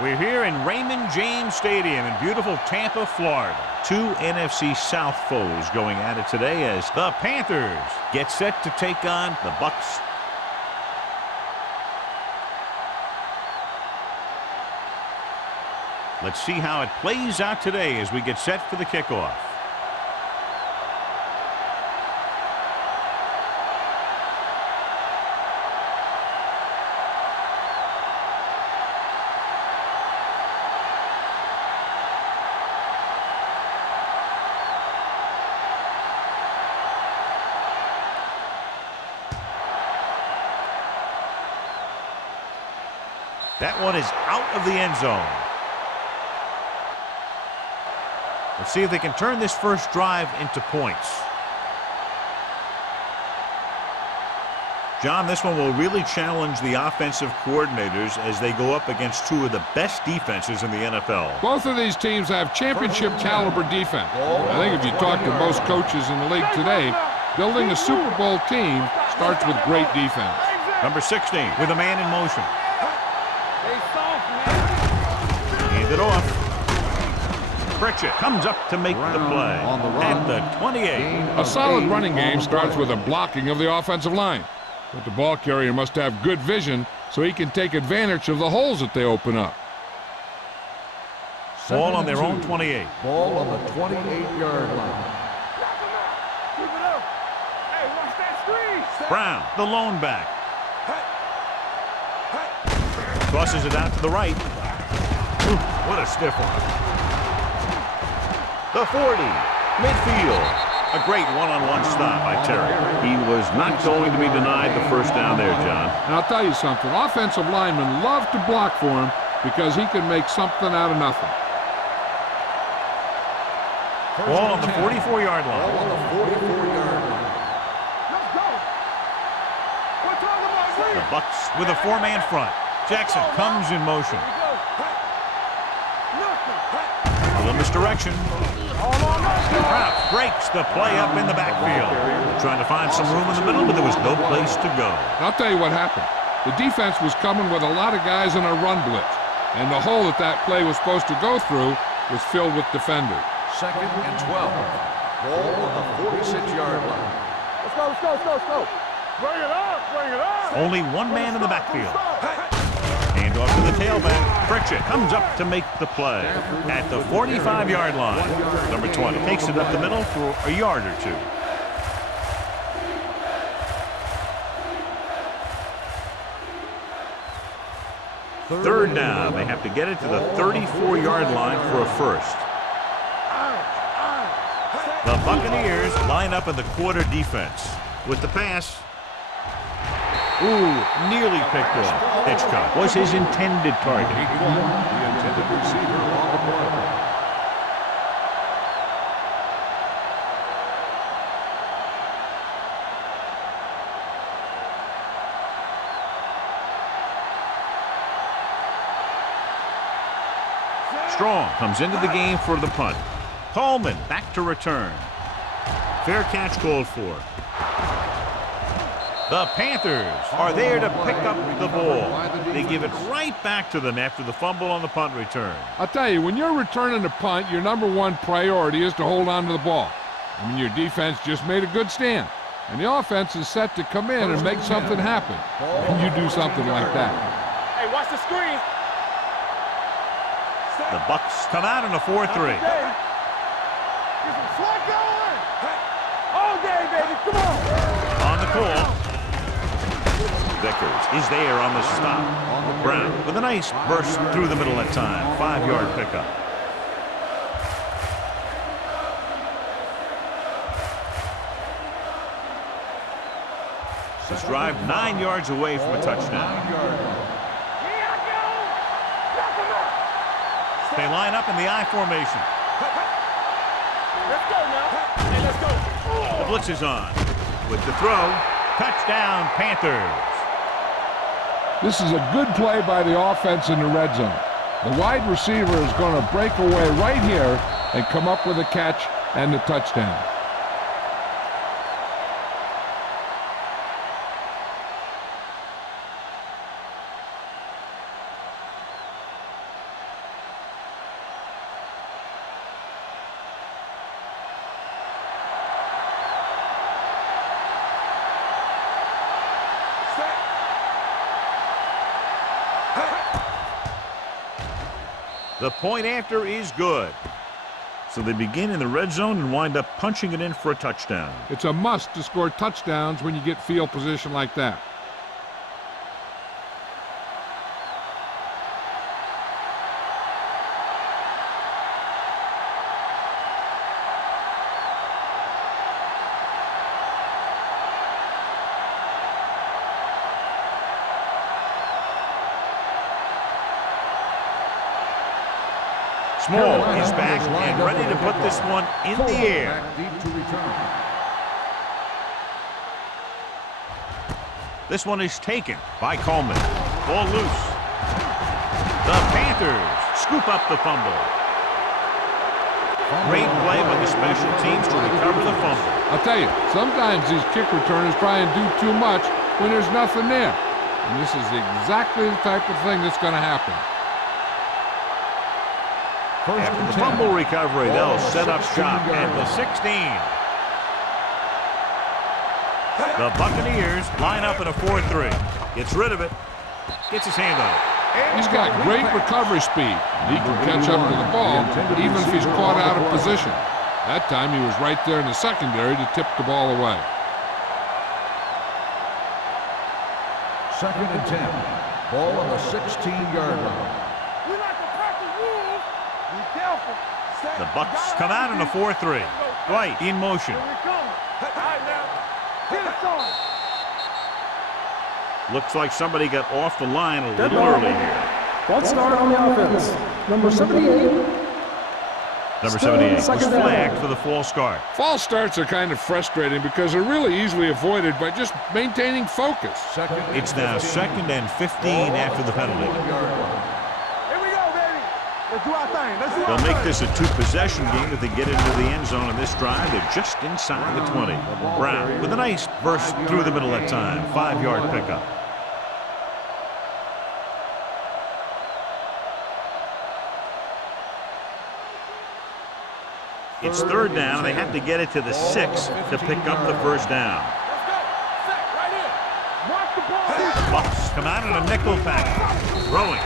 We're here in Raymond James Stadium in beautiful Tampa, Florida. Two NFC South foes going at it today as the Panthers get set to take on the Bucks. Let's see how it plays out today as we get set for the kickoff. That one is out of the end zone. Let's see if they can turn this first drive into points. John, this one will really challenge the offensive coordinators as they go up against two of the best defenses in the NFL. Both of these teams have championship caliber defense. I think if you talk to most coaches in the league today, building a Super Bowl team starts with great defense. Number 16 with a man in motion. Hand it off. Pritchett comes up to make the play at the 28. A solid running game starts with a blocking of the offensive line. But the ball carrier must have good vision so he can take advantage of the holes that they open up. Ball on their own 28. Ball on the 28-yard line. Brown, the lone back. Crosses it out to the right. Ooh, what a stiff one. The 40, midfield. A great one-on-one stop by Terry. He was not going to be denied the first down there, John. And I'll tell you something. Offensive linemen love to block for him because he can make something out of nothing. Ball on the 44-yard line. Ball on the 44-yard line. Let's go. What's on the line? The Bucks with a four-man front. Jackson comes in motion. A little misdirection. Kraft breaks the play up in the backfield. Trying to find some room in the middle, but there was no place to go. I'll tell you what happened. The defense was coming with a lot of guys in a run blitz, and the hole that play was supposed to go through was filled with defenders. 2nd and 12. Ball on the 46-yard line. Let's go, let's go, let's go, let's go. Bring it up, bring it up. Only one man in the backfield. Hand off to the tailback. Pritchett comes up to make the play at the 45-yard line. Number 20 takes it up the middle for a yard or two. Third down. They have to get it to the 34-yard line for a first. The Buccaneers line up in the quarter defense. With the pass. Ooh, nearly picked off. Hitchcock was his intended target. The intended receiver on the play. Strong comes into the game for the punt. Coleman back to return. Fair catch called for. The Panthers are there to pick up the ball. They give it right back to them after the fumble on the punt return. I'll tell you, when you're returning a punt, your number one priority is to hold on to the ball. I mean, your defense just made a good stand, and the offense is set to come in and make something happen. And you do something like that. Hey, watch the screen. The Bucks come out in a 4-3. Get some slack going. All day, baby, come on. On the call. Vickers is there on the stop. Brown with a nice burst through the middle that time. 5-yard pickup. This drive 9 yards away from a touchdown. They line up in the I formation. Let's go now. Hey, let's go. The blitz is on. With the throw, touchdown Panthers. This is a good play by the offense in the red zone. The wide receiver is going to break away right here and come up with a catch and the touchdown. The point after is good. So they begin in the red zone and wind up punching it in for a touchdown. It's a must to score touchdowns when you get field position like that. Small is back and ready to put this one in the air. This one is taken by Coleman. Ball loose. The Panthers scoop up the fumble. Great play by the special teams to recover the fumble. I'll tell you, sometimes these kick returners try and do too much when there's nothing there. And this is exactly the type of thing that's going to happen. After the fumble recovery, they'll set up shop at the 16. The Buccaneers line up in a 4-3. Gets rid of it. Gets his hand on it. He's got great recovery speed. He can catch up to the ball even if he's caught out of position. That time he was right there in the secondary to tip the ball away. 2nd and 10. Ball on the 16-yard line. The Bucs come out in a 4-3. White in motion. Looks like somebody got off the line a little early here. False start on the offense. Number 78. Number 78 was flagged for the false start. False starts are kind of frustrating because they're really easily avoided by just maintaining focus. It's now 2nd and 15 after the penalty. Let's do our thing. Let's do our They'll thing. make this a 2-possession game if they get into the end zone on this drive. They're just inside the 20. Brown with a nice burst through the middle that time. 5-yard pickup. It's 3rd down, and they have to get it to the 6 to pick up the first down. The Bucs come out in a nickel package. Throwing.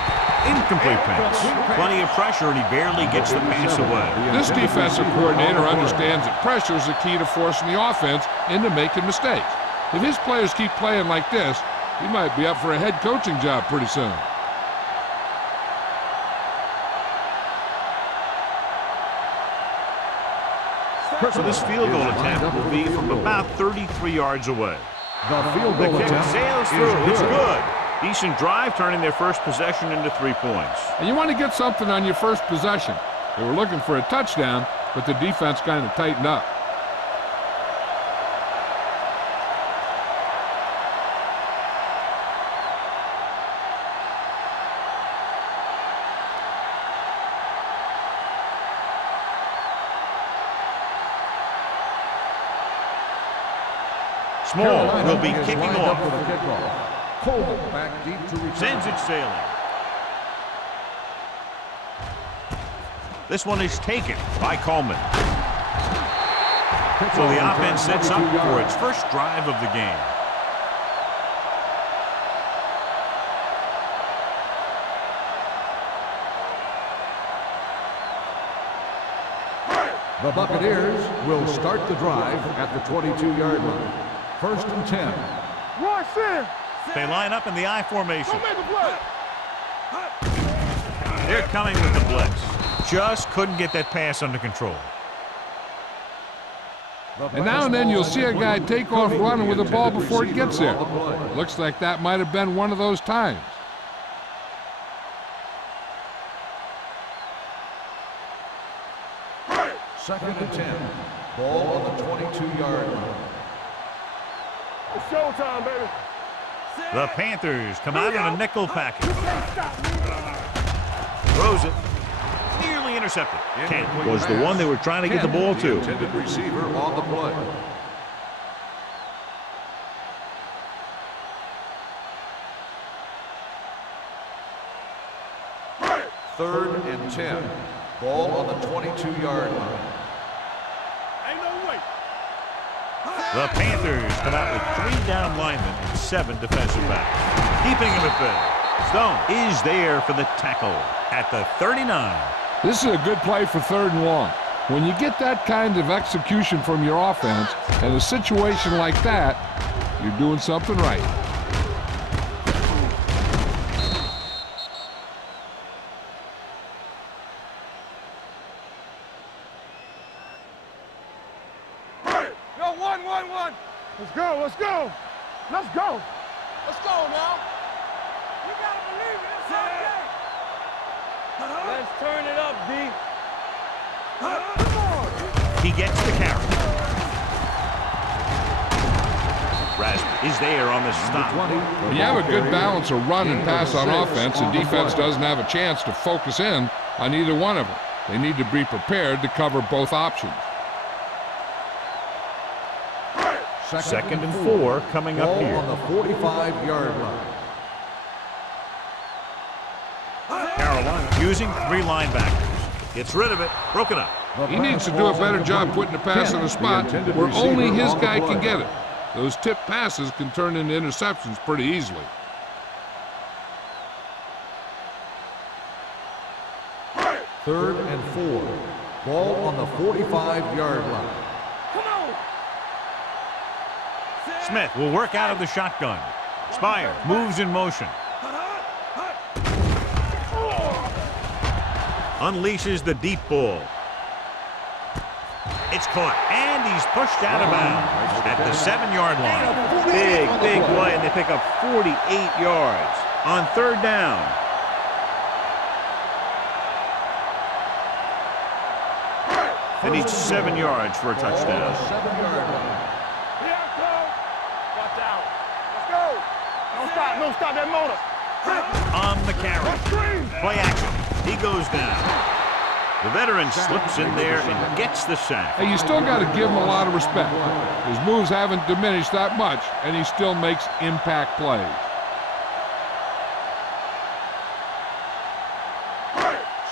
Incomplete pass. Plenty of pressure, and he barely gets the pass away. This defensive coordinator understands that pressure is the key to forcing the offense into making mistakes. If his players keep playing like this, he might be up for a head coaching job pretty soon. So this field goal attempt will be from about 33 yards away. The field The goal kick attempt sails is through. It's good. good. Decent drive, turning their first possession into 3 points. And you want to get something on your first possession. They were looking for a touchdown, but the defense kind of tightened up. Small will be is kicking lined off. up with a kickoff. Cole back deep to return. Sends it sailing. This one is taken by Coleman. So the offense sets up for its first drive of the game. The Buccaneers will start the drive at the 22-yard line. 1st and 10. Roy, Sam. They line up in the I formation. Don't make a play. They're coming with the blitz. Just couldn't get that pass under control. And now and then you'll see a guy take off running with the ball before he gets there. Looks like that might have been one of those times. Second and 10. Ball on the 22-yard line. It's showtime, baby. The Panthers come out in a nickel package. Throws it. Nearly intercepted. Kent was the one they were trying to get the ball to. Intended receiver on the play. Third and 10. Ball on the 22-yard line. Ain't no way. The Panthers come out with 3 down linemen and 7 defensive backs, keeping him at bay. Stone is there for the tackle at the 39. This is a good play for 3rd and long. When you get that kind of execution from your offense in a situation like that, you're doing something right. Yo, one. Let's go. Let's go now. You gotta believe it. It's okay. Let's turn it up, D. Come on. He gets the carry. Rasmus is there on the stop. When you have a good balance of run and pass on offense, the defense doesn't have a chance to focus in on either one of them. They need to be prepared to cover both options. 2nd and 4 coming up here. On the 45-yard line. Carolina using 3 linebackers. Gets rid of it. Broken up. He needs to do a better job putting the pass in a spot where only his guy can get it. Those tip passes can turn into interceptions pretty easily. Third and 4. Ball on the 45-yard line. Come on. Smith will work out of the shotgun. Spire moves in motion. Unleashes the deep ball. It's caught, and he's pushed out of bounds at the 7-yard line. Big play, and they pick up 48 yards on 3rd down. They need 7 yards for a touchdown. 7-yard line. Here I come. Watch out. Let's go. Don't stop that motor. On the carry. Play action. He goes down. The veteran slips in there and gets the sack. Hey, you still got to give him a lot of respect. His moves haven't diminished that much, and he still makes impact plays.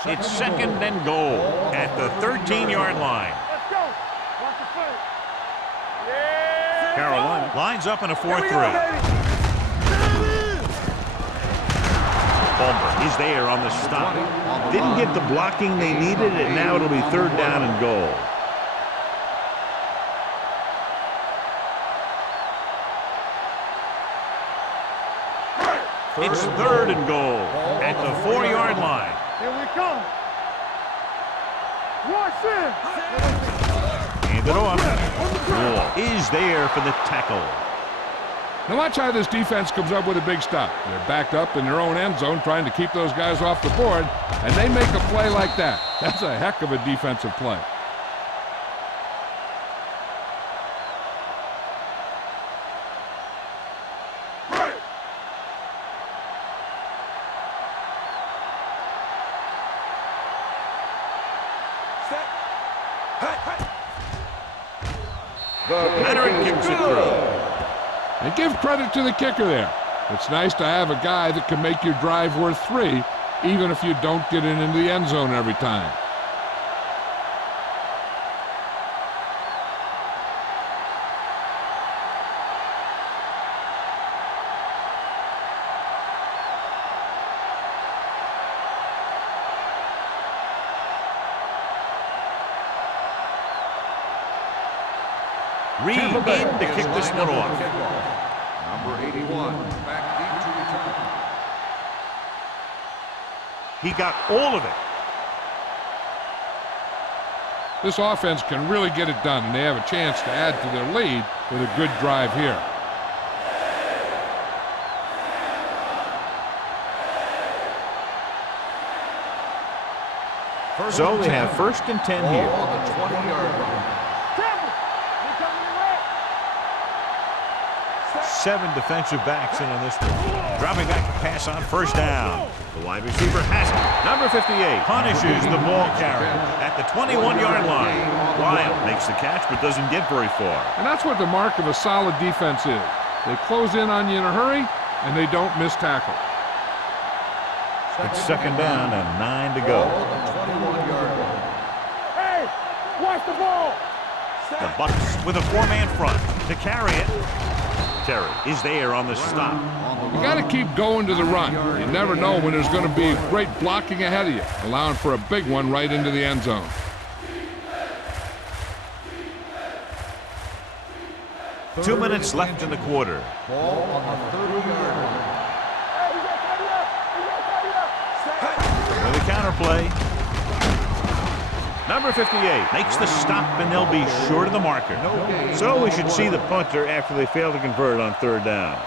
It's 2nd and goal at the 13-yard line. Let's go. Watch the foot. Yeah. Carolina lines up in a 4-3. Palmer is there on the stop. Didn't get the blocking they needed, and now it'll be 3rd down and goal. It's 3rd and goal at the 4-yard line. Here we come. Watch in. Hand it off. Wall is there for the tackle. Now watch how this defense comes up with a big stop. They're backed up in their own end zone trying to keep those guys off the board, and they make a play like that. That's a heck of a defensive play. The veteran kicks it through. And give credit to the kicker there. It's nice to have a guy that can make your drive worth 3, even if you don't get it into the end zone every time. Reed in to kick this one off. Number 81, back deep to return. He got all of it. This offense can really get it done, and they have a chance to add to their lead with a good drive here. So they have 1st and 10 Ball here. on the 20-yard line. 7 defensive backs in on this one. Dropping back to pass on 1st down. The wide receiver has it. Number 58 punishes the ball carrier at the 21-yard line. Lyle makes the catch but doesn't get very far. And that's what the mark of a solid defense is. They close in on you in a hurry, and they don't miss tackle. It's 2nd down and 9 to go. Ball on the 21-yard line. Hey, watch the ball. The Bucs with a 4-man front to carry it. Terry is there on the stop. You got to keep going to the run. You never know when there's going to be great blocking ahead of you, allowing for a big one right into the end zone. Two minutes left in the quarter. Ball on the 30-yard line. With a counter play. Number 58 makes the stop, and they'll be short of the marker. So we should see the punter after they fail to convert on third down.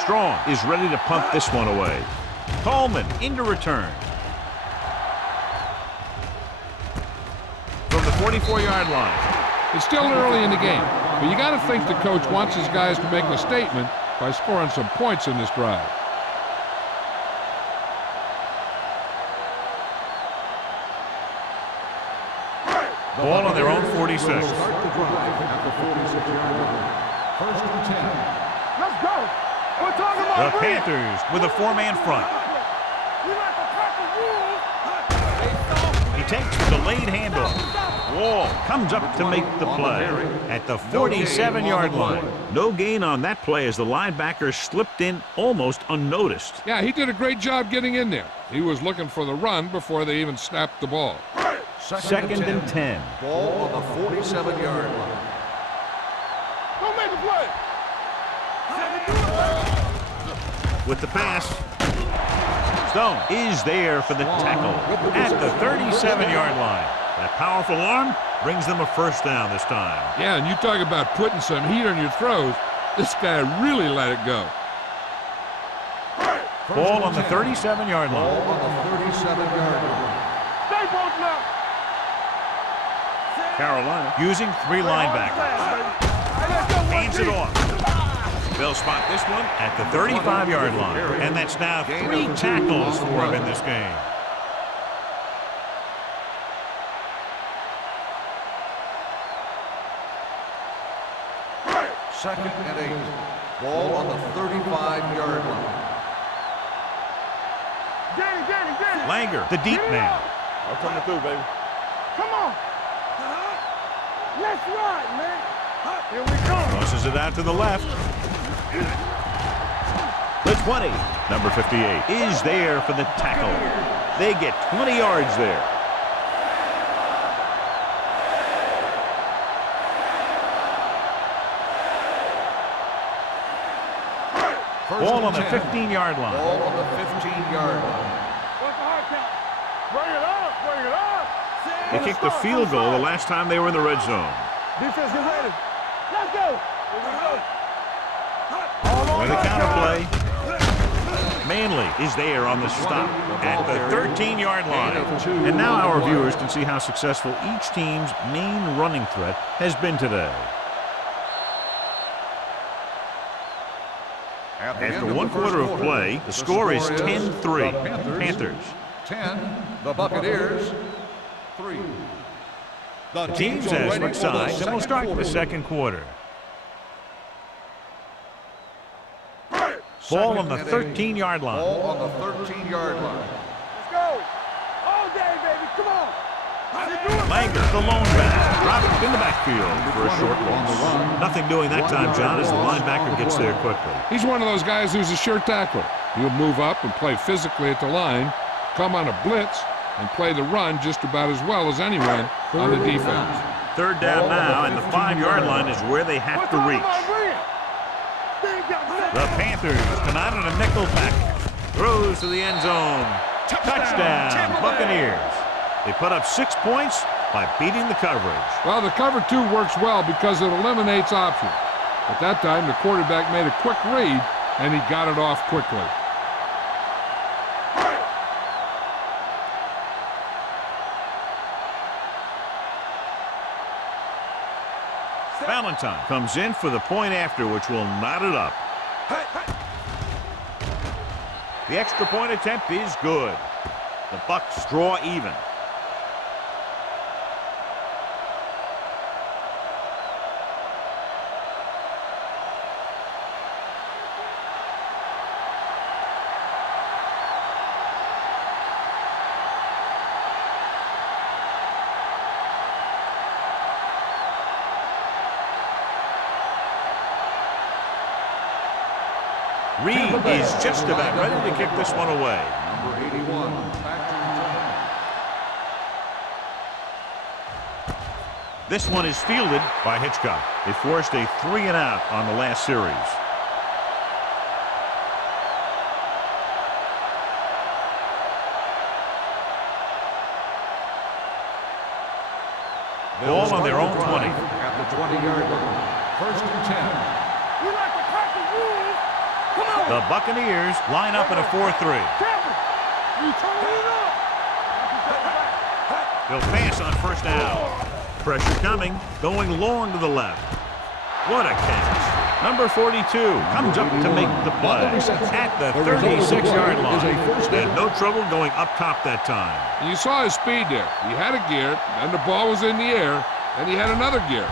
Strong is ready to punt this one away. Coleman into return. From the 44-yard line. It's still early in the game, but you got to think the coach wants his guys to make a statement by scoring some points in this drive. Ball on their own 46. Start the drive at the 46-yard line. First and 10. Let's go. We're talking The about Panthers with a four-man front. You like the practice rules. He takes the delayed handoff. Wall comes up to make the play at the 47-yard line. No gain on that play as the linebacker slipped in almost unnoticed. Yeah, he did a great job getting in there. He was looking for the run before they even snapped the ball. Second and 10. Ball on the 47-yard line. Don't make a play. With the pass. Stone is there for the tackle at the 37-yard line. That powerful arm brings them a first down this time. Yeah, and you talk about putting some heat on your throws. This guy really let it go. Ball on the 37-yard Ball line. on the 37-yard line. Stay both now. Carolina using three linebackers. Hands it off. They'll spot this one at the 35-yard line. And that's now 3 tackles for him in this game. Second and 8. Ball on the 35-yard line. Danny. Langer, the deep man. I'm coming through, baby. Come on. Let's ride, man. Here we go. Tosses it out to the left. The 20, number 58, is there for the tackle. They get 20 yards there. Ball on the 15-yard line. Ball on the 15-yard line. What's the hard count? Bring it up. They kicked a field goal the last time they were in the red zone. Defense, get ready. Let's go. With a counter play. Manley is there on the stop at the 13-yard line. And now our viewers can see how successful each team's main running threat has been today. After one quarter of play, the score is 10-3. Panthers. 10. The Buccaneers. 3. The teams have switched sides, and we'll start the second quarter. Ball on the 13-yard line. Ball on the 13-yard line. Let's go. All day, baby. Come on. Langer, the lone back, dropped in the backfield for a short loss. Nothing doing that time, John, as the linebacker gets there quickly. He's one of those guys who's a sure tackler. He'll move up and play physically at the line, come on a blitz, and play the run just about as well as anyone on the defense. Third down now, and the 5-yard line is where they have to reach. The Panthers come out in a nickel package. Throws to the end zone. Touchdown, Buccaneers. They put up 6 points by beating the coverage. Well, the cover 2 works well because it eliminates options. At that time, the quarterback made a quick read, and he got it off quickly. Valentine comes in for the point after, which will knot it up. The extra point attempt is good. The Bucs draw even. Reed is just about ready to kick this one away. Number 81, back to return. This one is fielded by Hitchcock. It forced a 3-and-out on the last series. Ball on their own 20. At the 20-yard line. First and 10. We like to crack the rules. Come on. The Buccaneers line up in a 4-3. Campbell, you turn it up. They'll pass on first down. Pressure coming, going long to the left. What a catch. Number 42 comes up to make the play at the 36-yard line. They had no trouble going up top that time. And you saw his speed there. He had a gear, then the ball was in the air, and he had another gear.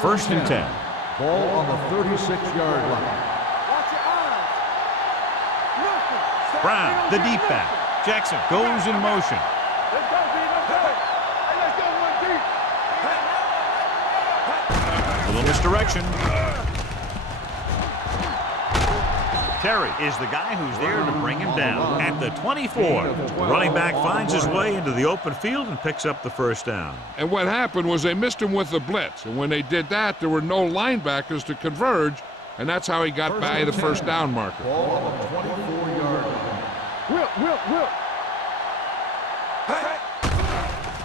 First and 10. Ball on the 36-yard line. Watch your eyes. Nothing. Brown, the deep back. Jackson goes in motion. Let's go, B. Let's go. Hey, let's go one deep. A little misdirection. Terry is the guy who's there to bring him down at the 24. Running back finds his way into the open field and picks up the first down. And what happened was they missed him with the blitz. And when they did that, there were no linebackers to converge, and that's how he got by the first down marker. Ball on the 24-yard line. Whip.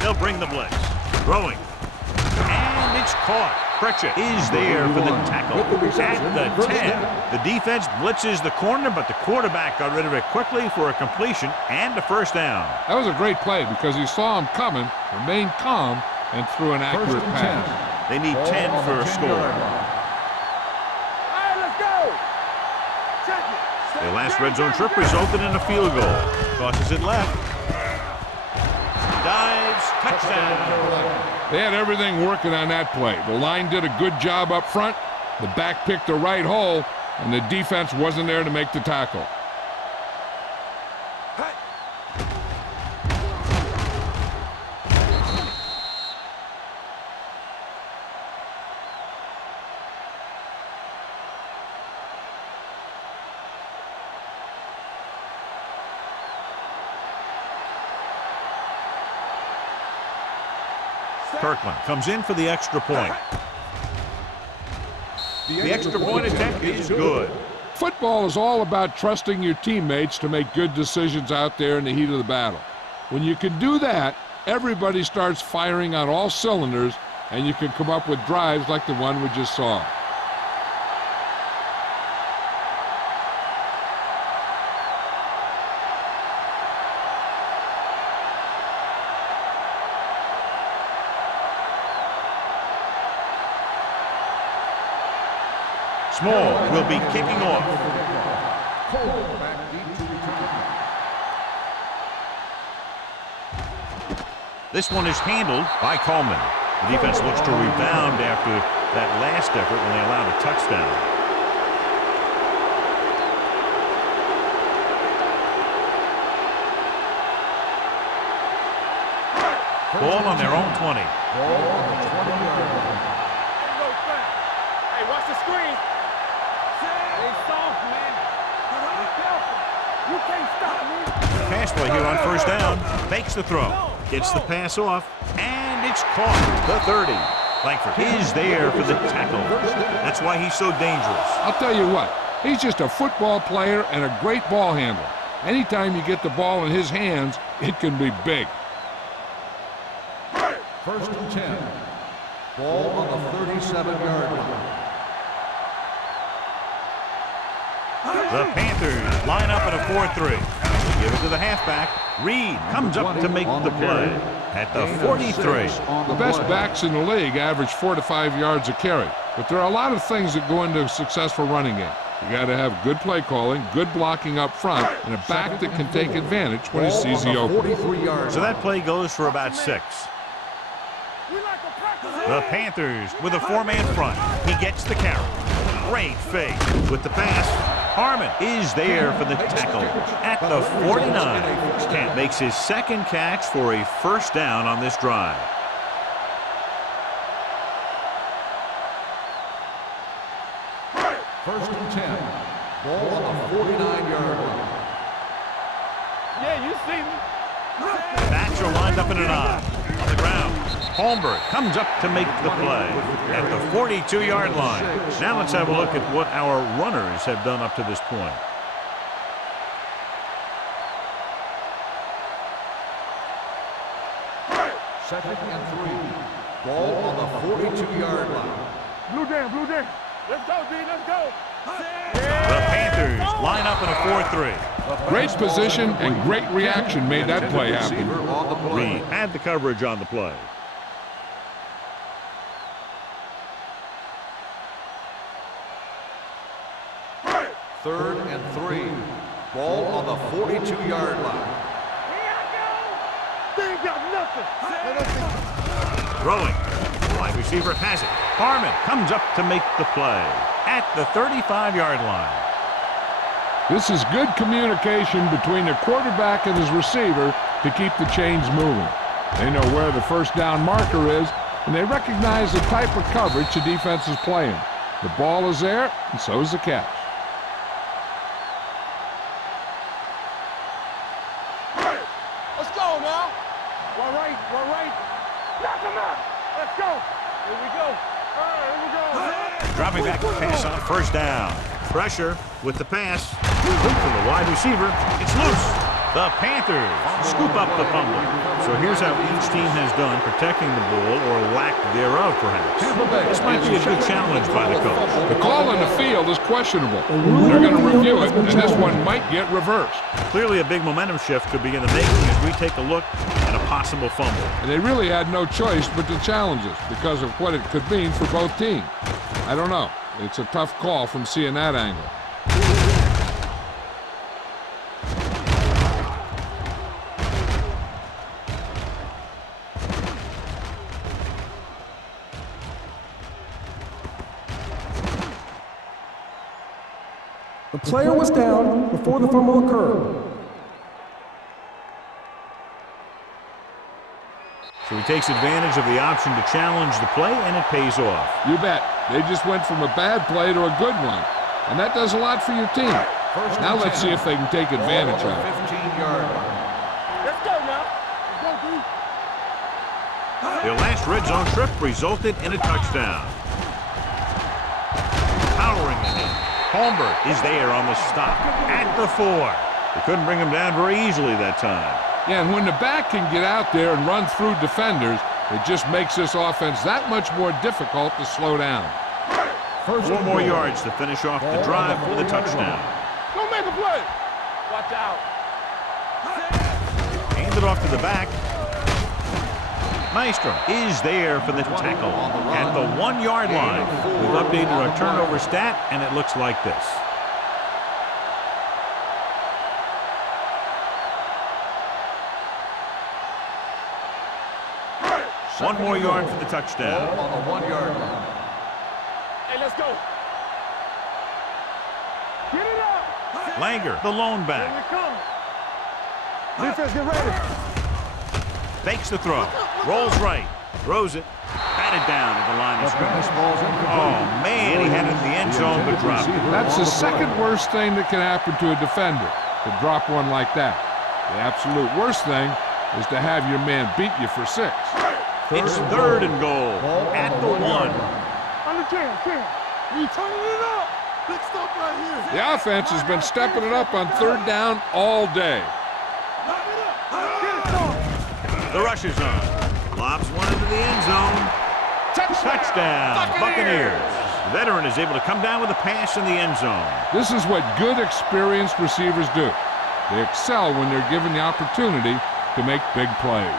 They'll bring the blitz. Throwing. And it's caught. Pritchett is there for the tackle at the 10. The defense blitzes the corner, but the quarterback got rid of it quickly for a completion and a first down. That was a great play because he saw him coming, remained calm, and threw an accurate pass. They need 10 for a score. All right, let's go. Check it. Their last red zone trip resulted in a field goal. Tosses it left. Dives. Touchdown. They had everything working on that play. The line did a good job up front. The back picked the right hole, and the defense wasn't there to make the tackle. Kirkland comes in for the extra point. The extra point attempt is good. Football is all about trusting your teammates to make good decisions out there in the heat of the battle. When you can do that, everybody starts firing on all cylinders, and you can come up with drives like the one we just saw. Small will be kicking off. This one is handled by Coleman. The defense looks to rebound after that last effort when they allowed a touchdown. Ball on their own 20. Ball on the 20-yard line. Hey, watch the screen. Stay soft, man. Be careful. You can't stop me. Pass play here on first down. Makes the throw. Gets the pass off. And it's caught. The 30. Langford is there for the tackle. That's why he's so dangerous. I'll tell you what, he's just a football player and a great ball handler. Anytime you get the ball in his hands, it can be big. First and 10. Ball on the 37-yard line. The Panthers line up in a 4-3. Give it to the halfback. Reed comes up to make the play at the 43. The best backs in the league average 4 to 5 yards a carry. But there are a lot of things that go into a successful running game. You got to have good play calling, good blocking up front, and a back that can take advantage when he sees the opening. So that play goes for about 6. The Panthers with a 4-man front. He gets the carry. Great fake with the pass. Harmon is there for the tackle at the 49. Kent makes his second catch for a first down on this drive. First and 10. Ball on the 49-yard line. Yeah, you see me. Backs are lined up in an I. On the ground, Holmberg comes up to make the play at the 42-yard line. Now let's have a look at what our runners have done up to this point. Second and 3. Ball on the 42-yard line. Blue down, blue down. Let's go, D, let's go. The Panthers line up in a 4-3. Great position and great reaction made that play happen. Reed had the coverage on the play. Third and 3. Ball on the 42-yard line. Here I go. They ain't got nothing. Throwing. Wide receiver has it. Harmon comes up to make the play at the 35-yard line. This is good communication between the quarterback and his receiver to keep the chains moving. They know where the first down marker is, and they recognize the type of coverage the defense is playing. The ball is there, and so is the catch. Let's go now. We're right. Knock him out. Let's go. Here we go. All right, here we go. Dropping back to pass on first down. Pressure with the pass. Look for the wide receiver. It's loose. The Panthers scoop up the fumble. So here's how each team has done protecting the ball, or lack thereof, perhaps. This might be a good challenge by the coach. The call on the field is questionable. They're going to review it, and this one might get reversed. Clearly a big momentum shift could be in the making as we take a look at a possible fumble. And they really had no choice but to challenge it because of what it could mean for both teams. I don't know. It's a tough call from seeing that angle. The player was down before the fumble occurred. So he takes advantage of the option to challenge the play, and it pays off. You bet. They just went from a bad play to a good one. And that does a lot for your team. Now let's see if they can take advantage of it. 15-yard line. Let's go now. Let's go, D. Their last red zone trip resulted in a touchdown. Powering ahead. Holmberg is there on the stop at the 4. They couldn't bring him down very easily that time. Yeah, and when the back can get out there and run through defenders, it just makes this offense that much more difficult to slow down. 4 more yards to finish off the drive for the touchdown. Don't make a play. Watch out. Hand it off to the back. Maestro is there for the tackle at the 1-yard line. We've updated our turnover stat, and it looks like this. One more yard for the touchdown. On the 1-yard line. Hey, let's go. Get it up. Langer, the lone Here back, we come. Defense, get ready. fakes the throw, rolls right, throws it, batted down at the line of scrimmage. Oh, man, he had it in the end zone, but dropped it. That's the second worst thing that can happen to a defender, to drop one like that. The absolute worst thing is to have your man beat you for 6. It's 3rd and goal at the 1. Under 10. You turning it up. Big stuff right here. The offense has been stepping it up on 3rd down all day. The rush is on. Lobs one into the end zone. Touchdown, Buccaneers. The veteran is able to come down with a pass in the end zone. This is what good, experienced receivers do. They excel when they're given the opportunity to make big plays.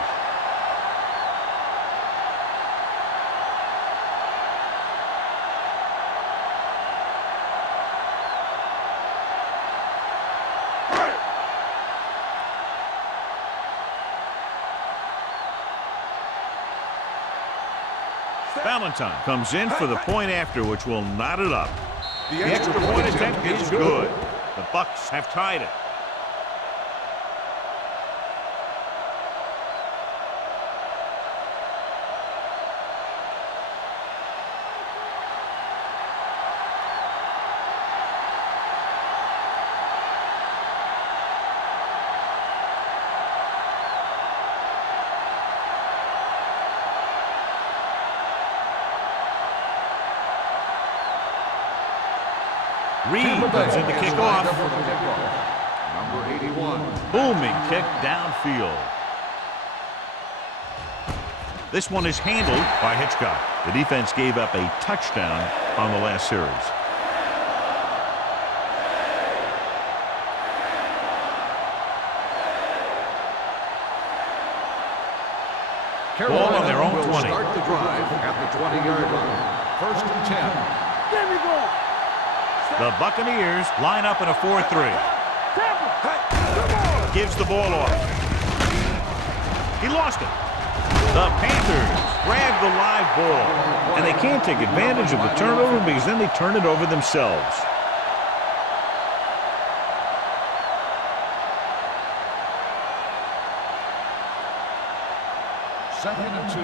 Valentine comes in for the point after, which will knot it up. The extra point attempt is good. The Bucks have tied it. Reed comes in to kick off. Number 81. Booming kick downfield. This one is handled by Hitchcock. The defense gave up a touchdown on the last series. Ball on their own 20. Start the drive at the 20-yard line. First and 10. There we go. The Buccaneers line up in a 4-3. Gives the ball off. He lost it. The Panthers grab the live ball, and they can't take advantage of the turnover because then they turn it over themselves. Second and 2.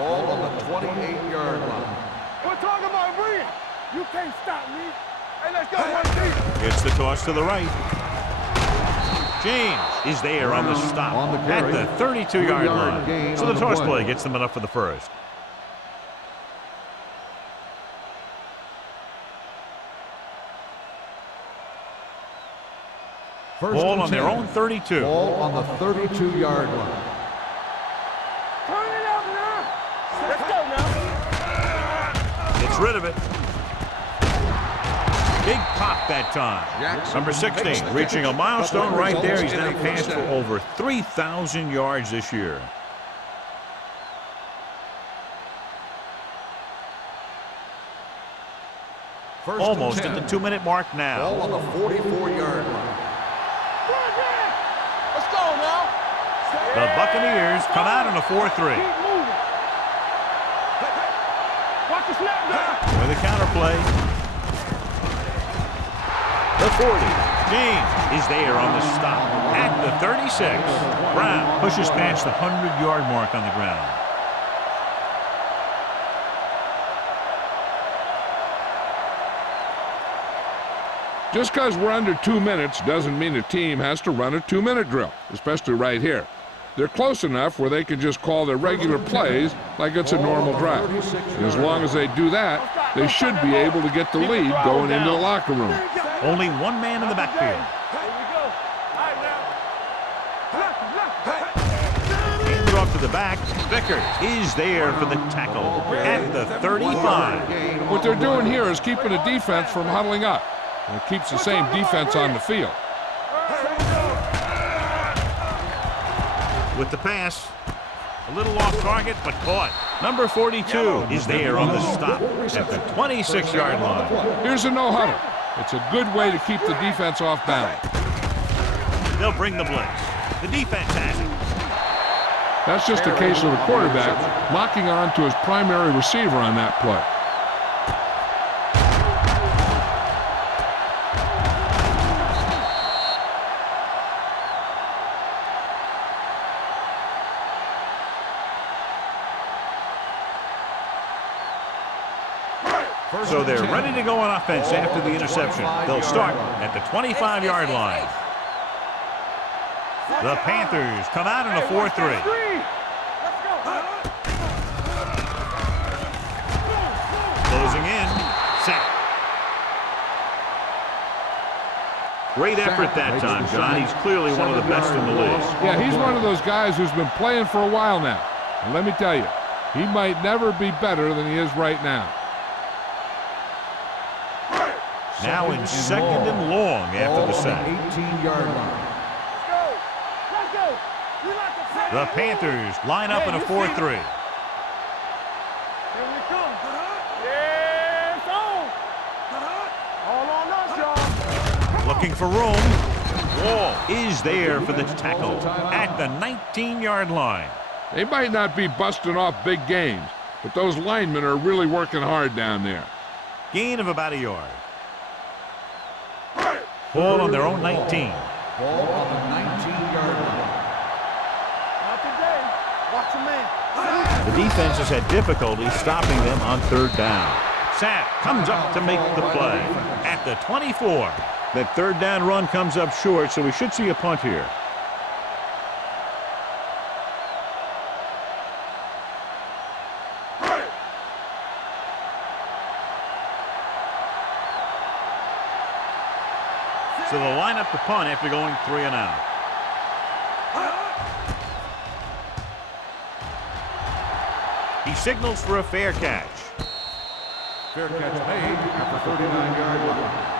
Ball on the 28-yard line. We're talking about bringing. You can't stop me. Hey, let's go, one team. Gets the toss to the right. James is there on the stop On the carry. at the 32-yard line. gain So on the the toss play. play gets them enough for the first. First Ball and on their 10. own 32. Ball on the 32-yard line. Turn it up now. Let's go now. Gets rid of it. Big pop that time. Number 16, reaching a milestone right there. He's now passed for over 3,000 yards this year. First Almost and at 10. the 2-minute mark Ball now. on the 44-yard line. Let's go now. The Buccaneers come out in a 4-3. Keep moving. Watch the snap now. With a counterplay. The 40. James is there on the stop at the 36. Brown pushes past the 100-yard mark on the ground. Just because we're under 2 minutes doesn't mean a team has to run a 2-minute drill, especially right here. They're close enough where they can just call their regular plays like it's a normal drive. And as long as they do that, they should be able to get the lead going into the locker room. Only one man in the backfield. Here we go. All right, now. Hands it off to the back. Vickers is there for the tackle at the 35. What they're doing here is keeping the defense from huddling up. And it keeps the same defense on the field. With the pass. A little off target, but caught. Number 42 is there on the stop at the 26-yard line. Here's a no huddle. It's a good way to keep the defense off balance. They'll bring the blitz. The defense has it. That's just a case of the quarterback locking on to his primary receiver on that play. So they're ready to go on offense after the interception. They'll start at the 25-yard line. The Panthers come out in a 4-3. Closing in. Sack. Great effort that time, John. He's clearly one of the best in the league. Yeah, he's one of those guys who's been playing for a while now. And let me tell you, he might never be better than he is right now. Now in second and long after the sack. 18-yard line. Let's go. The Panthers line up in a 4-3. Here we come. Yeah, it's on. All on us, y'all. Looking for room. Wall is there for the tackle at the 19-yard line. They might not be busting off big games, but those linemen are really working hard down there. Gain of about a yard. Ball on their own 19. Ball on the 19-yard line. Not today. Watch a man. The defense has had difficulty stopping them on third down. Sapp comes up to make the play at the 24. That third down run comes up short, so we should see a punt here. So they'll line up the punt after going 3 and out. He signals for a fair catch. Fair catch made at the 39-yard line.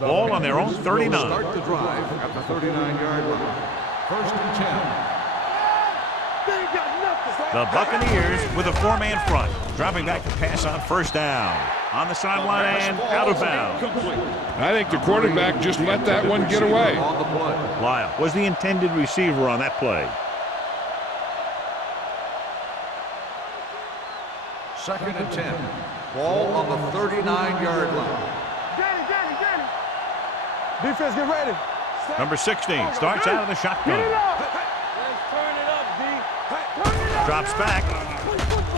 Ball on their own 39. Start the drive at the 39-yard line. First and 10. The Buccaneers with a 4-man front. Dropping back to pass on first down. On the sideline and out of bounds. I think the quarterback just let that one get away. Lyle was the intended receiver on that play. Second and 10. Ball on the 39-yard line. Defense, get ready. Number 16 starts out of the shotgun. Let's turn it up, D. Turn it up. Drops back.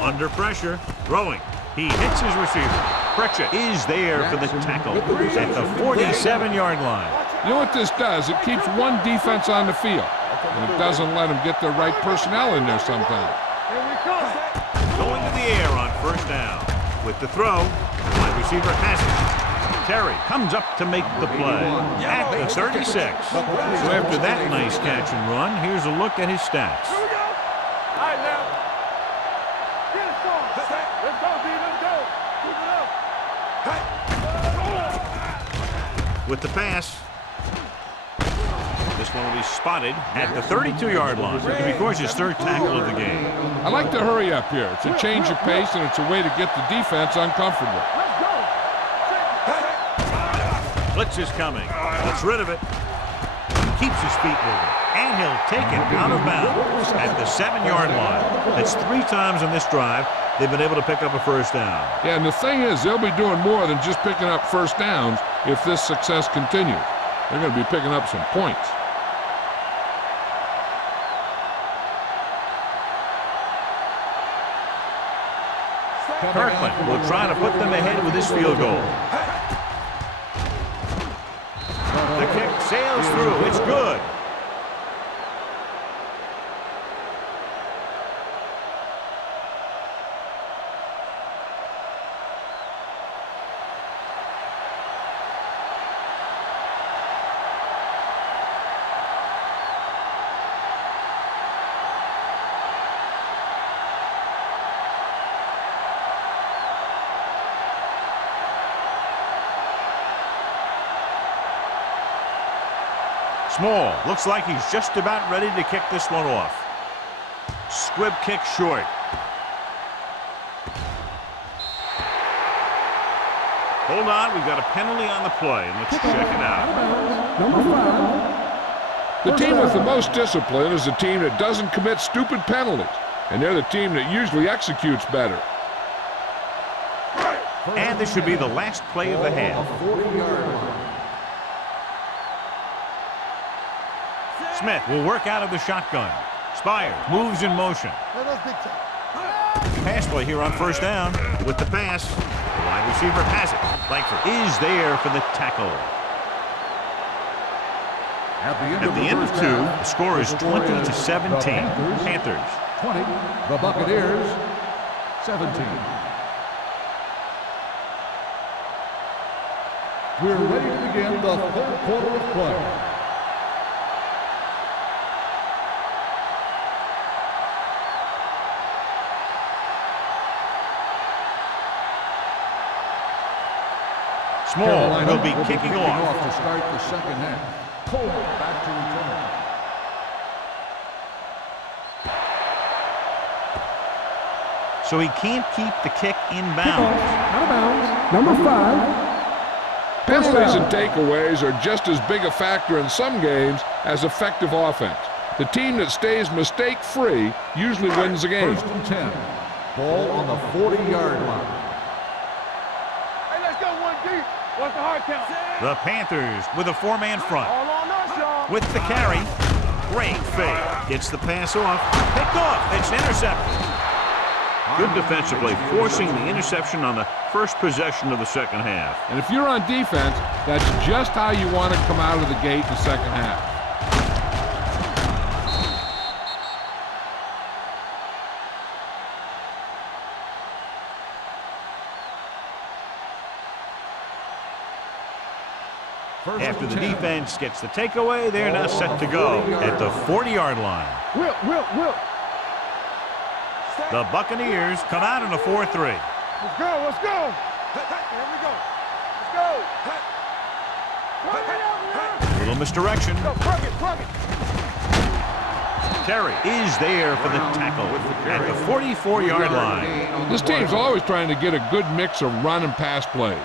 Under pressure. Throwing. He hits his receiver. Pritchett is there for the tackle at the 47-yard line. You know what this does? It keeps one defense on the field, and it doesn't let them get the right personnel in there sometimes. Here we come. Going to the air on first down. With the throw, wide receiver has it. Terry comes up to make the play at the 36. So after that nice catch and run, here's a look at his stats. Here we go. All right, now. Get it going. Let's go, D. Let's go. Keep it up. With the pass. This one will be spotted at the 32-yard line. It will be, of course, his third tackle of the game. I like to hurry up here. It's a change of pace, and it's a way to get the defense uncomfortable. Blitz is coming. Gets rid of it. He keeps his feet moving. And he'll take it out of bounds at the 7-yard line. That's 3 times on this drive they've been able to pick up a first down. Yeah, and the thing is, they'll be doing more than just picking up first downs if this success continues. They're going to be picking up some points. Kirkland will try to put them ahead with this field goal. The kick sails through. It's good. Small looks like he's just about ready to kick this one off. Squib kick short. Hold on, we've got a penalty on the play. Let's check it out. Number 5. The team with the most discipline is the team that doesn't commit stupid penalties, and they're the team that usually executes better. And this should be the last play of the half. 40-yard line. Smith will work out of the shotgun. Spires moves in motion. Pass play here on first down. With the pass, the wide receiver has it. Langford is there for the tackle. At the end of 2, the score is 20-17. Panthers. 20. The Buccaneers 17. We're ready to begin the third quarter of play. Small will be kicking off. To start the second half. Cole back to return. So he can't keep the kick in bounds. Out of bounds. Number 5. Penalties and takeaways are just as big a factor in some games as effective offense. The team that stays mistake-free usually wins the game. First and 10. Ball on the 40-yard line. Hey, let's go one deep. What's the hard count? The Panthers with a four-man front. All on us, y'all. With the carry. Great fake. Gets the pass off. Picked off. It's intercepted. Good defensive play, forcing the interception on the first possession of the second half. And if you're on defense, that's just how you want to come out of the gate in the second half. After the defense gets the takeaway, they're now set to go at the 40-yard line. Whip. The Buccaneers come out in a 4-3. Let's go. Here we go. Let's go. Little misdirection. Go, plug it. Terry is there for the tackle at the 44-yard line. This team's always trying to get a good mix of run and pass plays.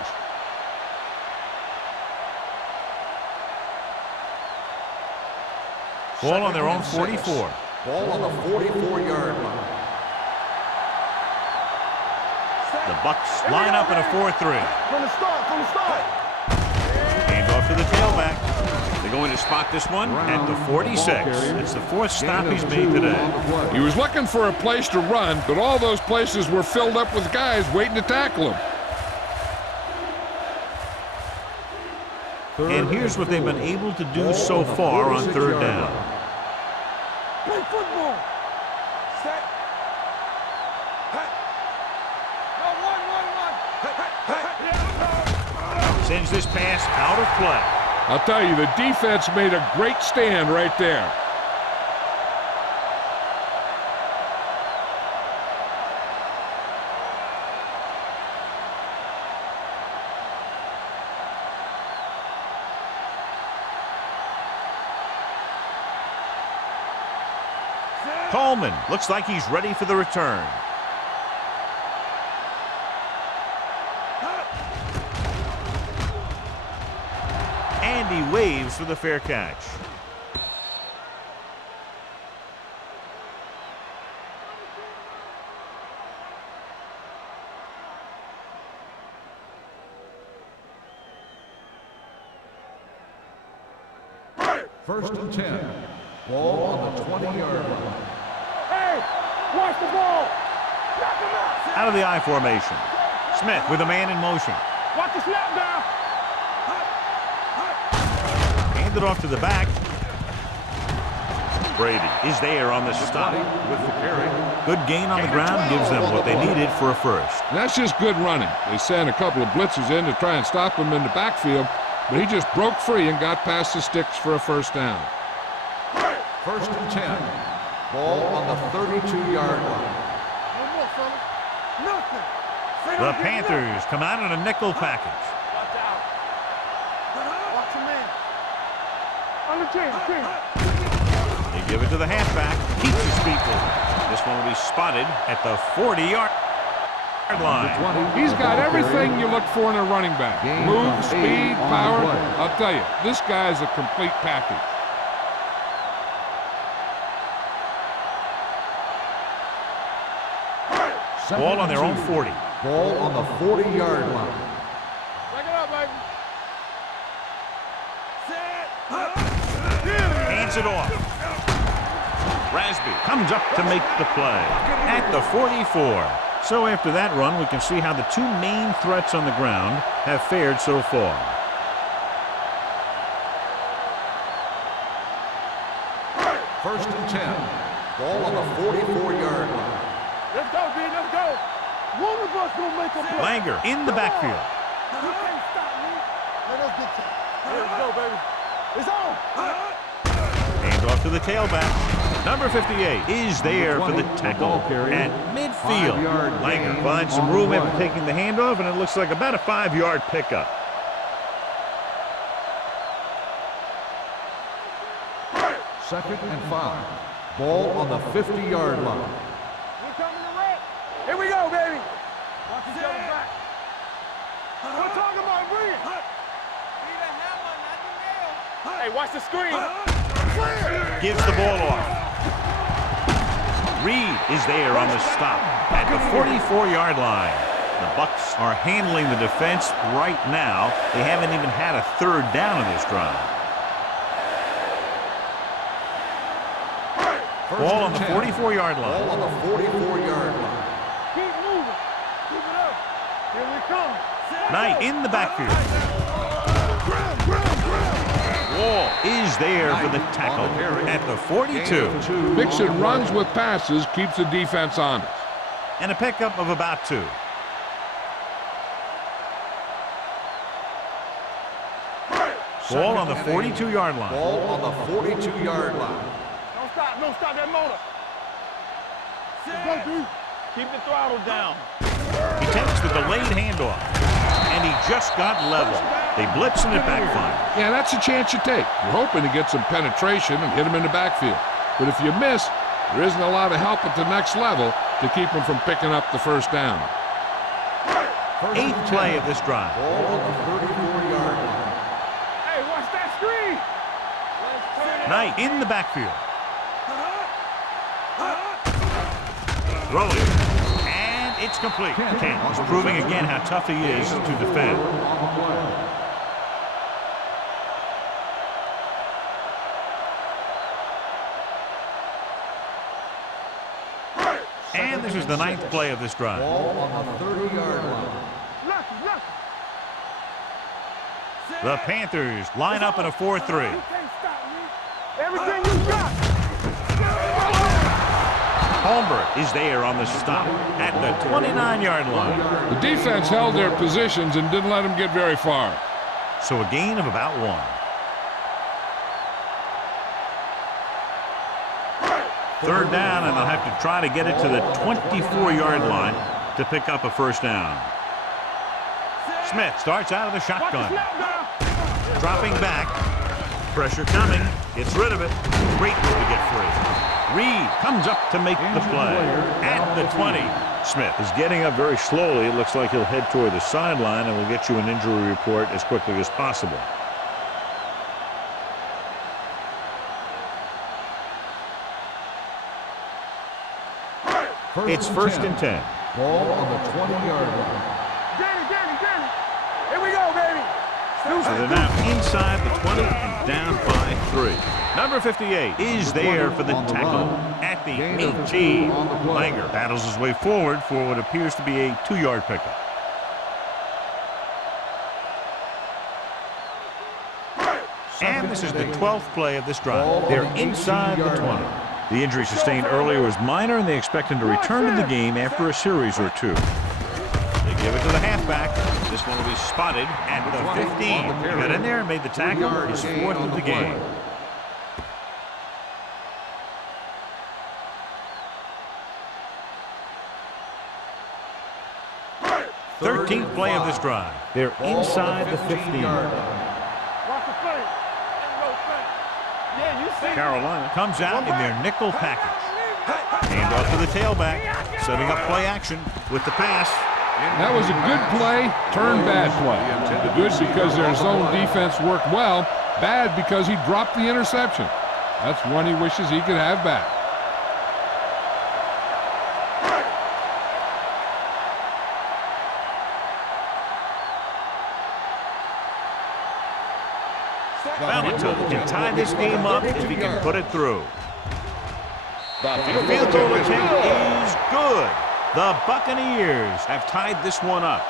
Ball on their own 44. Ball on the 44-yard line. The Bucs line up in a 4-3. From the start. Hand off to the tailback. They're going to spot this one at the 46. It's the fourth stop he's made today. He was looking for a place to run, but all those places were filled up with guys waiting to tackle him. And here's what they've been able to do so far on third down. Play football. Set. Sends this pass out of play. I'll tell you, the defense made a great stand right there. Coleman looks like he's ready for the return. And he waves for the fair catch. First and 10. Ball on the 20-yard line. Hey, watch the ball. Knock him out. Out of the I formation. Smith with a man in motion. Watch the snap down. Hand it off to the back. Brady is there on the stop. With the carry. Good gain on the ground gives them what they needed for a first. And that's just good running. They sent a couple of blitzes in to try and stop him in the backfield, but he just broke free and got past the sticks for a first down. First and 10. Ball on the 32-yard line. No more, fella. Nothing. The Panthers come out in a nickel package. Watch out. Watch him in. On the team. They give it to the halfback. Keeps his feet moving. This one will be spotted at the 40-yard line. He's got everything you look for in a running back. Move, speed, power. I'll tell you, this guy's a complete package. Ball on their own 40. Ball on the 40-yard line. Back it up, baby. Hands it off. Rasby comes up to make the play at the 44. So after that run, we can see how the two main threats on the ground have fared so far. First and 10. Ball on the 44-yard line. Let's go, B. Let's go. One of us will make a play. Langer in the backfield. You can't stop me. Let us get to it. Here we go, baby. It's on. Hand off to the tailback. Number 58 is there for the tackle at midfield. Langer finds some room after taking the handoff, and it looks like about a 5-yard pickup. Second and 5. Ball on the 50-yard line. We're coming to red. Here we go, baby. Watch each other back. We're talking about bring it. Hey, watch the screen. Gives the ball off. Reed is there on the stop at the 44-yard line. The Bucks are handling the defense right now. They haven't even had a third down in this drive. Ball on the 44-yard line. Ball on the 44-yard line. Keep moving. Keep it up. Here we come. Knight in the backfield. Wall is there for the tackle at the 42. Mixing runs with passes keeps the defense honest. And a pickup of about 2. Ball on the 42-yard line. Ball on the 42-yard line. Don't stop that motor. Go, dude. Keep the throttle down. He takes the delayed handoff, and he just got level. They blitz and it backfires. Yeah, that's a chance you take. You're hoping to get some penetration and hit him in the backfield. But if you miss, there isn't a lot of help at the next level to keep him from picking up the first down. 8th play of this drive. Ball on the 34-yard line. Hey, watch that screen. Knight in the backfield. Throwing. And it's complete. Kent is proving again how tough he is to defend. And this is the 9th play of this drive. Ball on the 30-yard line. The Panthers line up in a 4-3. You can't stop me. Everything you got. Holmberg is there on the stop at the 29-yard line. The defense held their positions and didn't let them get very far. So a gain of about 1. 3rd down, and they'll have to try to get it to the 24-yard line to pick up a first down. Smith starts out of the shotgun. Dropping back. Pressure coming. Gets rid of it. Great move to get free. Reed comes up to make the play at the 20. Smith is getting up very slowly. It looks like he'll head toward the sideline, and we'll get you an injury report as quickly as possible. It's 1st and 10. Ball on the 20-yard line. Danny. Here we go, baby. So they're now inside the 20 and down by 3. Number 58 is there for the tackle at the 18. Langer battles his way forward for what appears to be a 2-yard pickup. And this is the 12th play of this drive. They're inside the 20. The injury sustained earlier was minor, and they expect him to return to the game after a series or 2. They give it to the halfback. This one will be spotted at the 15. He got in there and made the tackle. His 4th of the game. Thirteenth play of this drive. They're inside the 15. Carolina comes out in their nickel package. Hand off to the tailback, setting up play action with the pass. That was a good play, turned bad play. Good because their zone defense worked well, bad because he dropped the interception. That's one he wishes he could have back. Valentine can tie this game up if he can put it through. The field goal attempt is good. The Buccaneers have tied this one up.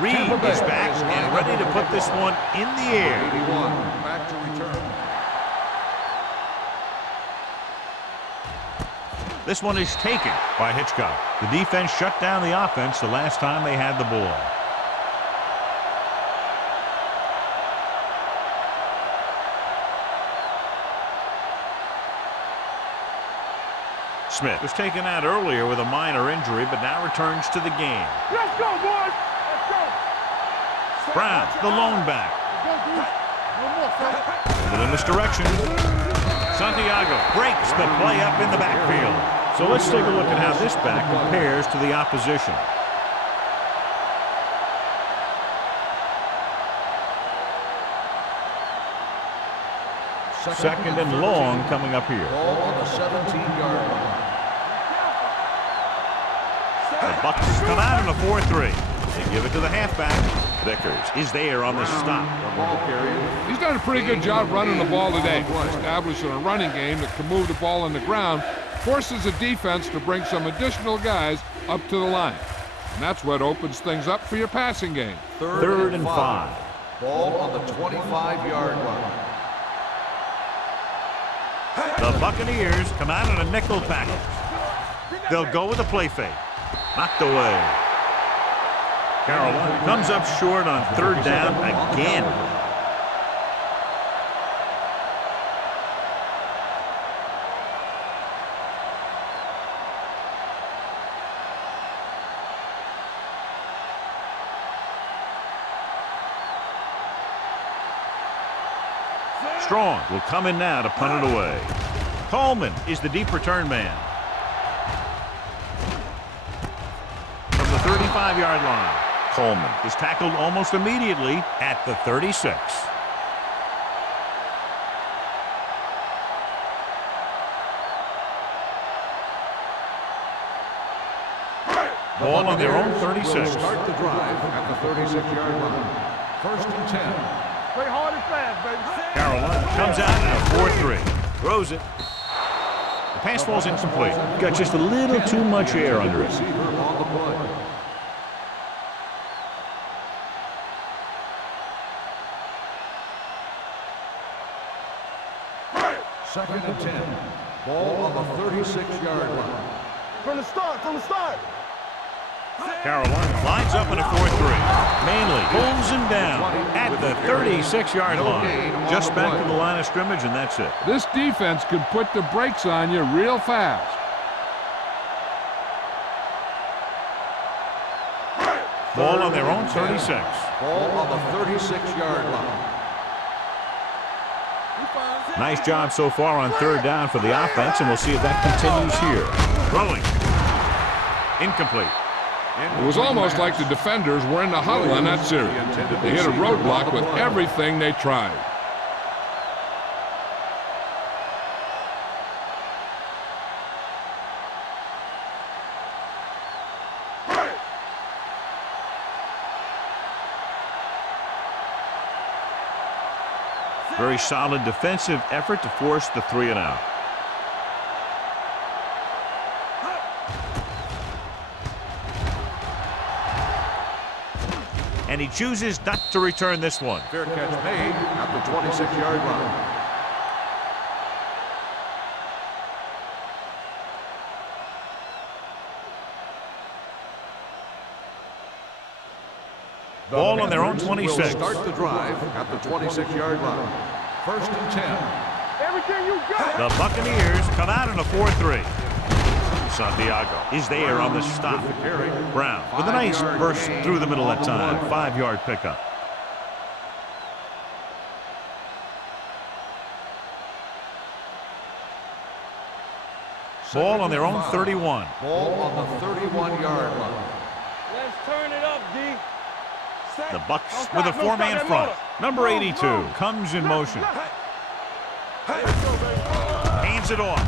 Reed is back and ready to put this one in the air. 81, back to return. This one is taken by Hitchcock. The defense shut down the offense the last time they had the ball. Smith was taken out earlier with a minor injury, but now returns to the game. Let's go, boys. Let's Brown, the lone back. In this direction. Santiago breaks the play up in the backfield. So let's take a look at how this back compares to the opposition. Second and long coming up here. Ball on the 17-yard line. The Bucks come out in a 4-3. They give it to the halfback. Vickers is there on the stop. The ball carrier. He's done a pretty good job running the ball today, establishing a running game that can move the ball on the ground, forces the defense to bring some additional guys up to the line. And that's what opens things up for your passing game. Third and 5. Ball on the 25-yard line. The Buccaneers come out in a nickel package. They'll go with a play fake. Knocked away. Carolina comes up short on third down again. Strong will come in now to punt it away. Coleman is the deep return man. From the 35-yard line, Coleman is tackled almost immediately at the 36. Ball on their own 36. Will start the drive at the 36-yard line. First and 10. Play hard and fast, baby. Carolina comes out in a 4-3. Throws it. The pass falls incomplete. Got just a little too much air under it. Receiver on the play. Second and 10. Ball on the 36-yard line. From the start, from the start. Carolina lines up in a 4-3. Manley pulls him down at the 36-yard line. Just back to the line of scrimmage, and that's it. This defense can put the brakes on you real fast. Ball on their own 36. Ball on the 36-yard line. Nice job so far on third down for the offense, and we'll see if that continues here. Throwing. Incomplete. It was almost like the defenders were in the huddle on that series. They hit a roadblock with everything they tried. Very solid defensive effort to force the 3-and-out. And he chooses not to return this one. Fair catch made at the 26-yard line. Ball on their own 26. Will start the drive at the 26-yard line. First and 10. Everything you got. The Buccaneers come out in a 4-3. Santiago is there on the stop. Brown with a nice burst through the middle that time. 5-yard pickup. Ball on their own 31. Ball on the 31-yard line. Let's turn it up, D. The Bucks with a 4-man front. Number 82 comes in motion. Hands it off.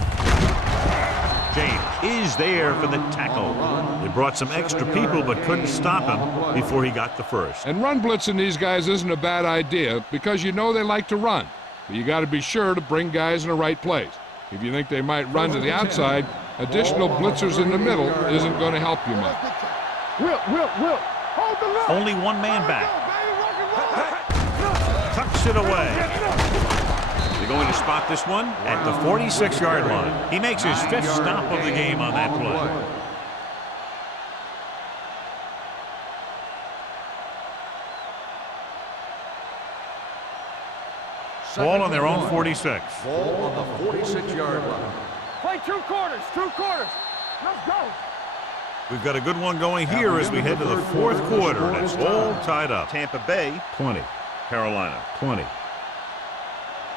James is there for the tackle. They brought some extra people but couldn't stop him before he got the first. And run blitzing these guys isn't a bad idea because you know they like to run. But you got to be sure to bring guys in the right place. If you think they might run to the outside, additional blitzers in the middle isn't going to help you much. Will. Hold the look. Only one man back. Tucks it away. They're going to spot this one at the 46-yard line. He makes his 5th stop of the game on that play. Ball on their own 46. Ball on the 46-yard line. Play 2 quarters. Let's go. We've got a good one going here as we head to the fourth quarter, and it's all tied up. Tampa Bay 20, Carolina 20.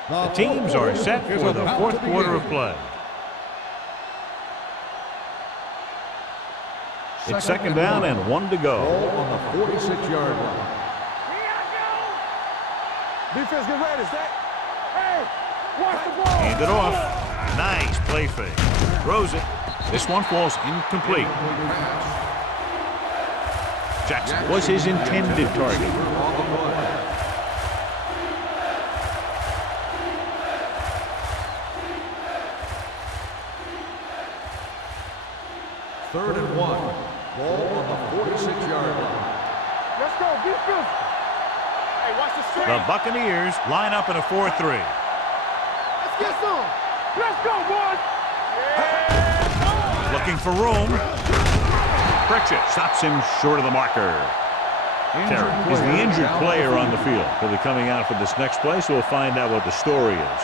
The teams are set for the fourth quarter of play. It's second down and 1 to go. Ball on the 46-yard line. Defense get ready. Hey, watch the ball. Hand it off. Nice play fake. Throws it. This one falls incomplete. Jackson was his intended target. Third and 1. Ball on the 46-yard line. Let's go. Defense. Hey, watch the string. The Buccaneers line up in a 4-3. Let's get some. Let's go, boys. Yeah. Looking for room. Pritchett stops him short of the marker. Terry is the injured player on the field. He'll be coming out for this next play, so we'll find out what the story is.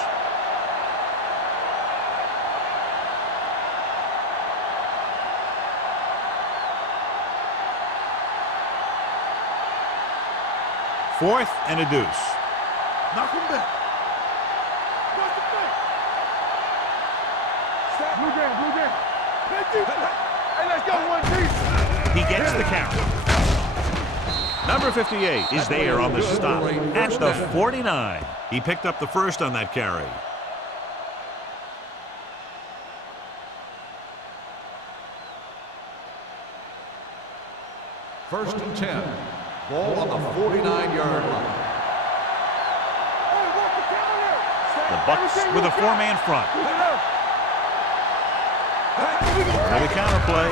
Fourth and a deuce. Knock him back. Watch the play. Stop. Blue game, blue game. Hey, let's go, 1-3. He gets the count. Number 58 is there on the stop at the 49. He picked up the first on that carry. First and 10. Ball on the 49-yard line. Hey, walk the counter. The Bucs with a four-man front. For the counter play.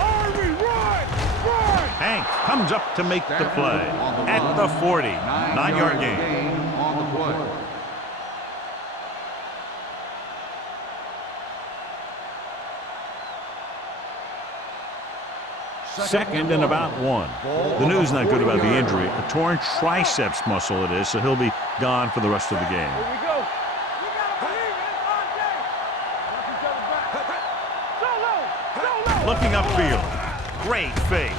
Army, run! Run! Hank comes up to make the play at the 40. 9-yard gain. On the play. Second and about 1. The news not good about the injury. A torn triceps muscle it is, so he'll be gone for the rest of the game. Here we go. You gotta believe it. It's our day. Watch each other back. Solo! Solo! Looking upfield. Great fake.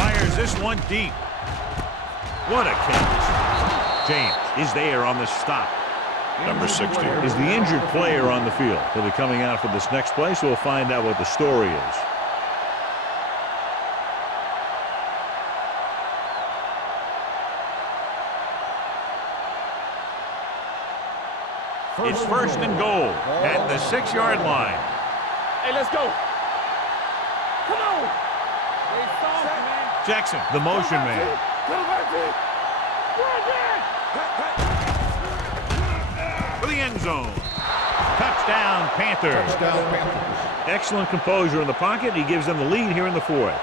Fires this one deep. What a catch. James is there on the stop. Number 60 is the injured player on the field. He'll be coming out for this next play, so we'll find out what the story is. It's first and goal at the 6-yard line. Hey, let's go. Come on. Hey, soft, man. Jackson, the motion man. Come back, Run, For the end zone. Touchdown, Panthers. Excellent composure in the pocket. He gives them the lead here in the fourth.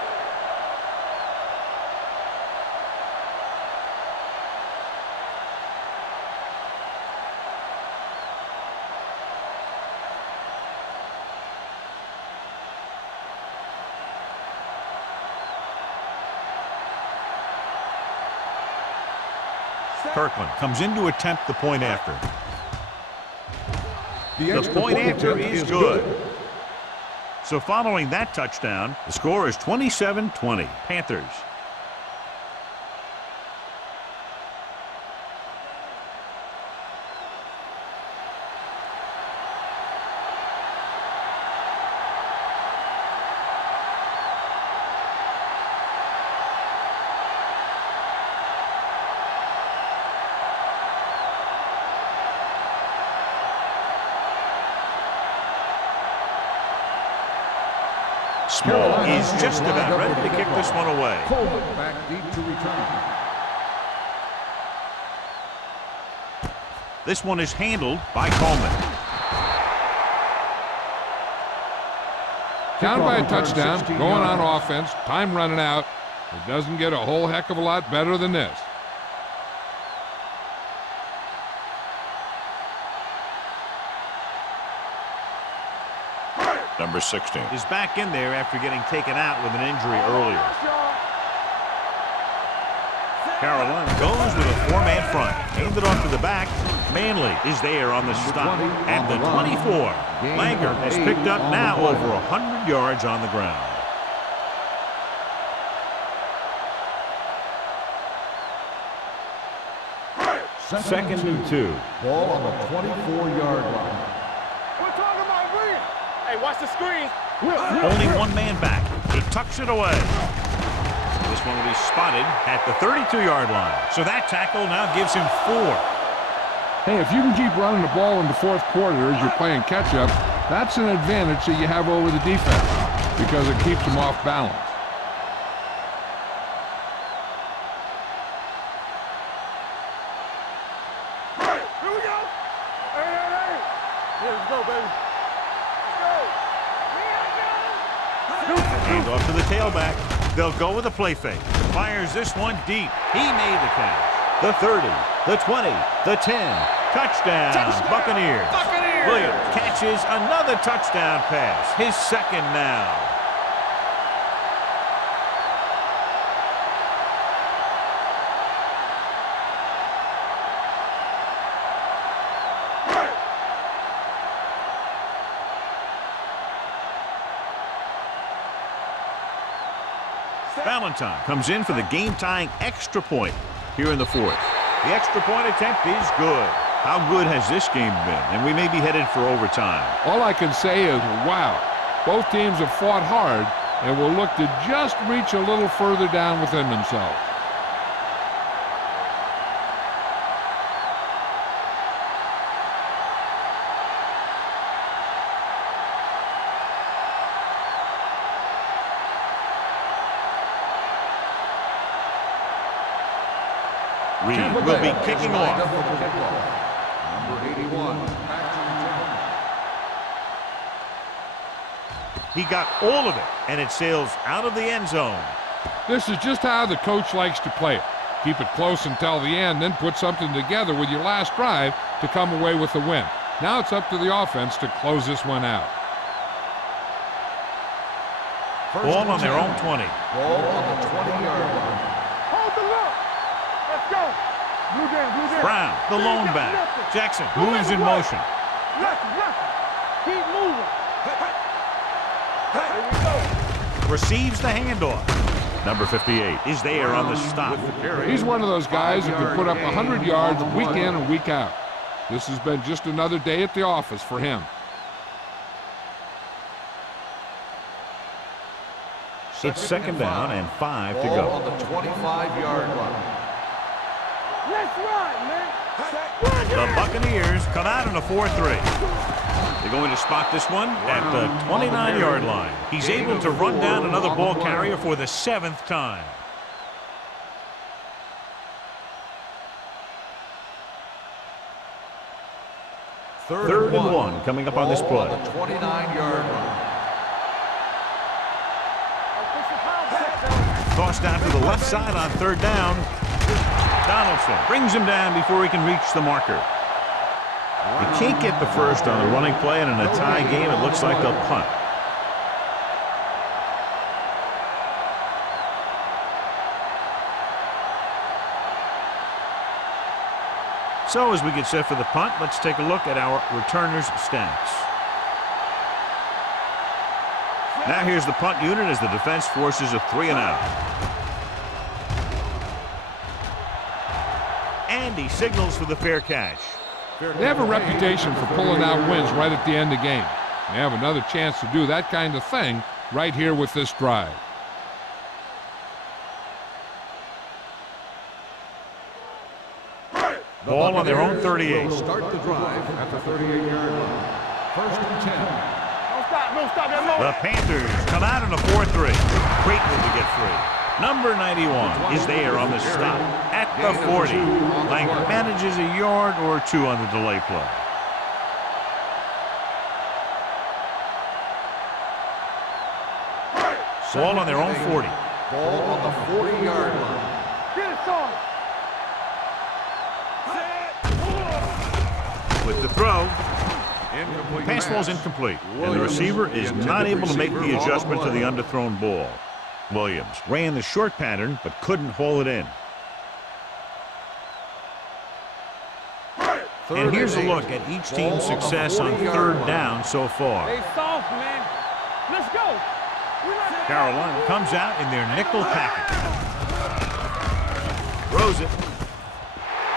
Kirkland comes in to attempt the point after. The point after is good. So following that touchdown, the score is 27-20. Panthers. Small is just about ready to kick this one away. Coleman back deep to return. This one is handled by Coleman. Down by a touchdown, going on offense, time running out. It doesn't get a whole heck of a lot better than this. Number 16 is back in there after getting taken out with an injury earlier. Carolina goes with a four-man front. Handed off to the back. Manley is there on the stop at the 24. Langer has picked up now over 100 yards on the ground. Second and 2. Ball on the 24-yard line. We're talking about green. Hey, watch the screen. Only one man back. He tucks it away. This one will be spotted at the 32-yard line. So that tackle now gives him 4. Hey, if you can keep running the ball in the fourth quarter as you're playing catch-up, that's an advantage that you have over the defense because it keeps them off balance. Here we go. Hey. Yeah, let's go, baby. Let's go. Hands off to the tailback. They'll go with a play fake. Fires this one deep. He made the catch. The 30, the 20, the 10. Touchdown, Buccaneers. Williams catches another touchdown pass. His second now. Valentine comes in for the game-tying extra point here in the fourth. The extra point attempt is good. How good has this game been? And we may be headed for overtime. All I can say is, wow. Both teams have fought hard and will look to just reach a little further down within themselves. Reed will be kicking off. Number 81, He got all of it, and it sails out of the end zone. This is just how the coach likes to play it. Keep it close until the end, then put something together with your last drive to come away with the win. Now it's up to the offense to close this one out. Ball on their own 20. Ball on the 20-yard line. Hold the look. Let's go. Blue down. Brown, the lone back. Jackson moves in motion. Left. Keep moving. Here we go. Receives the handoff. Number 58 is there on the stop. He's one of those guys who can put up 100 yards week in and week out. This has been just another day at the office for him. It's second down and 5 to Ball go. on the 25-yard line. Let's run, man. The Buccaneers come out in a 4-3. They're going to spot this one at the 29-yard line. He's able to run down another ball carrier for the 7th time. Third and 1 coming up on this play. Ball on the 29-yard line. Tossed down to the left side on third down. Donaldson brings him down before he can reach the marker. You can't get the first on the running play, and in a tie game, it looks like they'll punt. So as we get set for the punt, let's take a look at our returners' stats. Now here's the punt unit as the defense forces a 3-and-out. And he signals for the fair catch. They have a reputation for pulling out wins right at the end of the game. They have another chance to do that kind of thing right here with this drive. Ball on their own 38. Start the drive at the 38-yard line. First and 10. Don't stop that moment. The Panthers come out in a 4-3. Great move to get free. Number 91 is there on the stop at the 40. Lang manages a yard or two on the delay play. Ball on their own 40. Ball on the 40-yard line. Get it, son. With the throw, Incomplete pass ball's incomplete, and the receiver is not able to make the adjustment to the underthrown ball. Williams ran the short pattern but couldn't haul it in. And here's a look at each team's success on third down so far. Stay soft, man. Let's go. Carolina comes out in their nickel package. Throws it.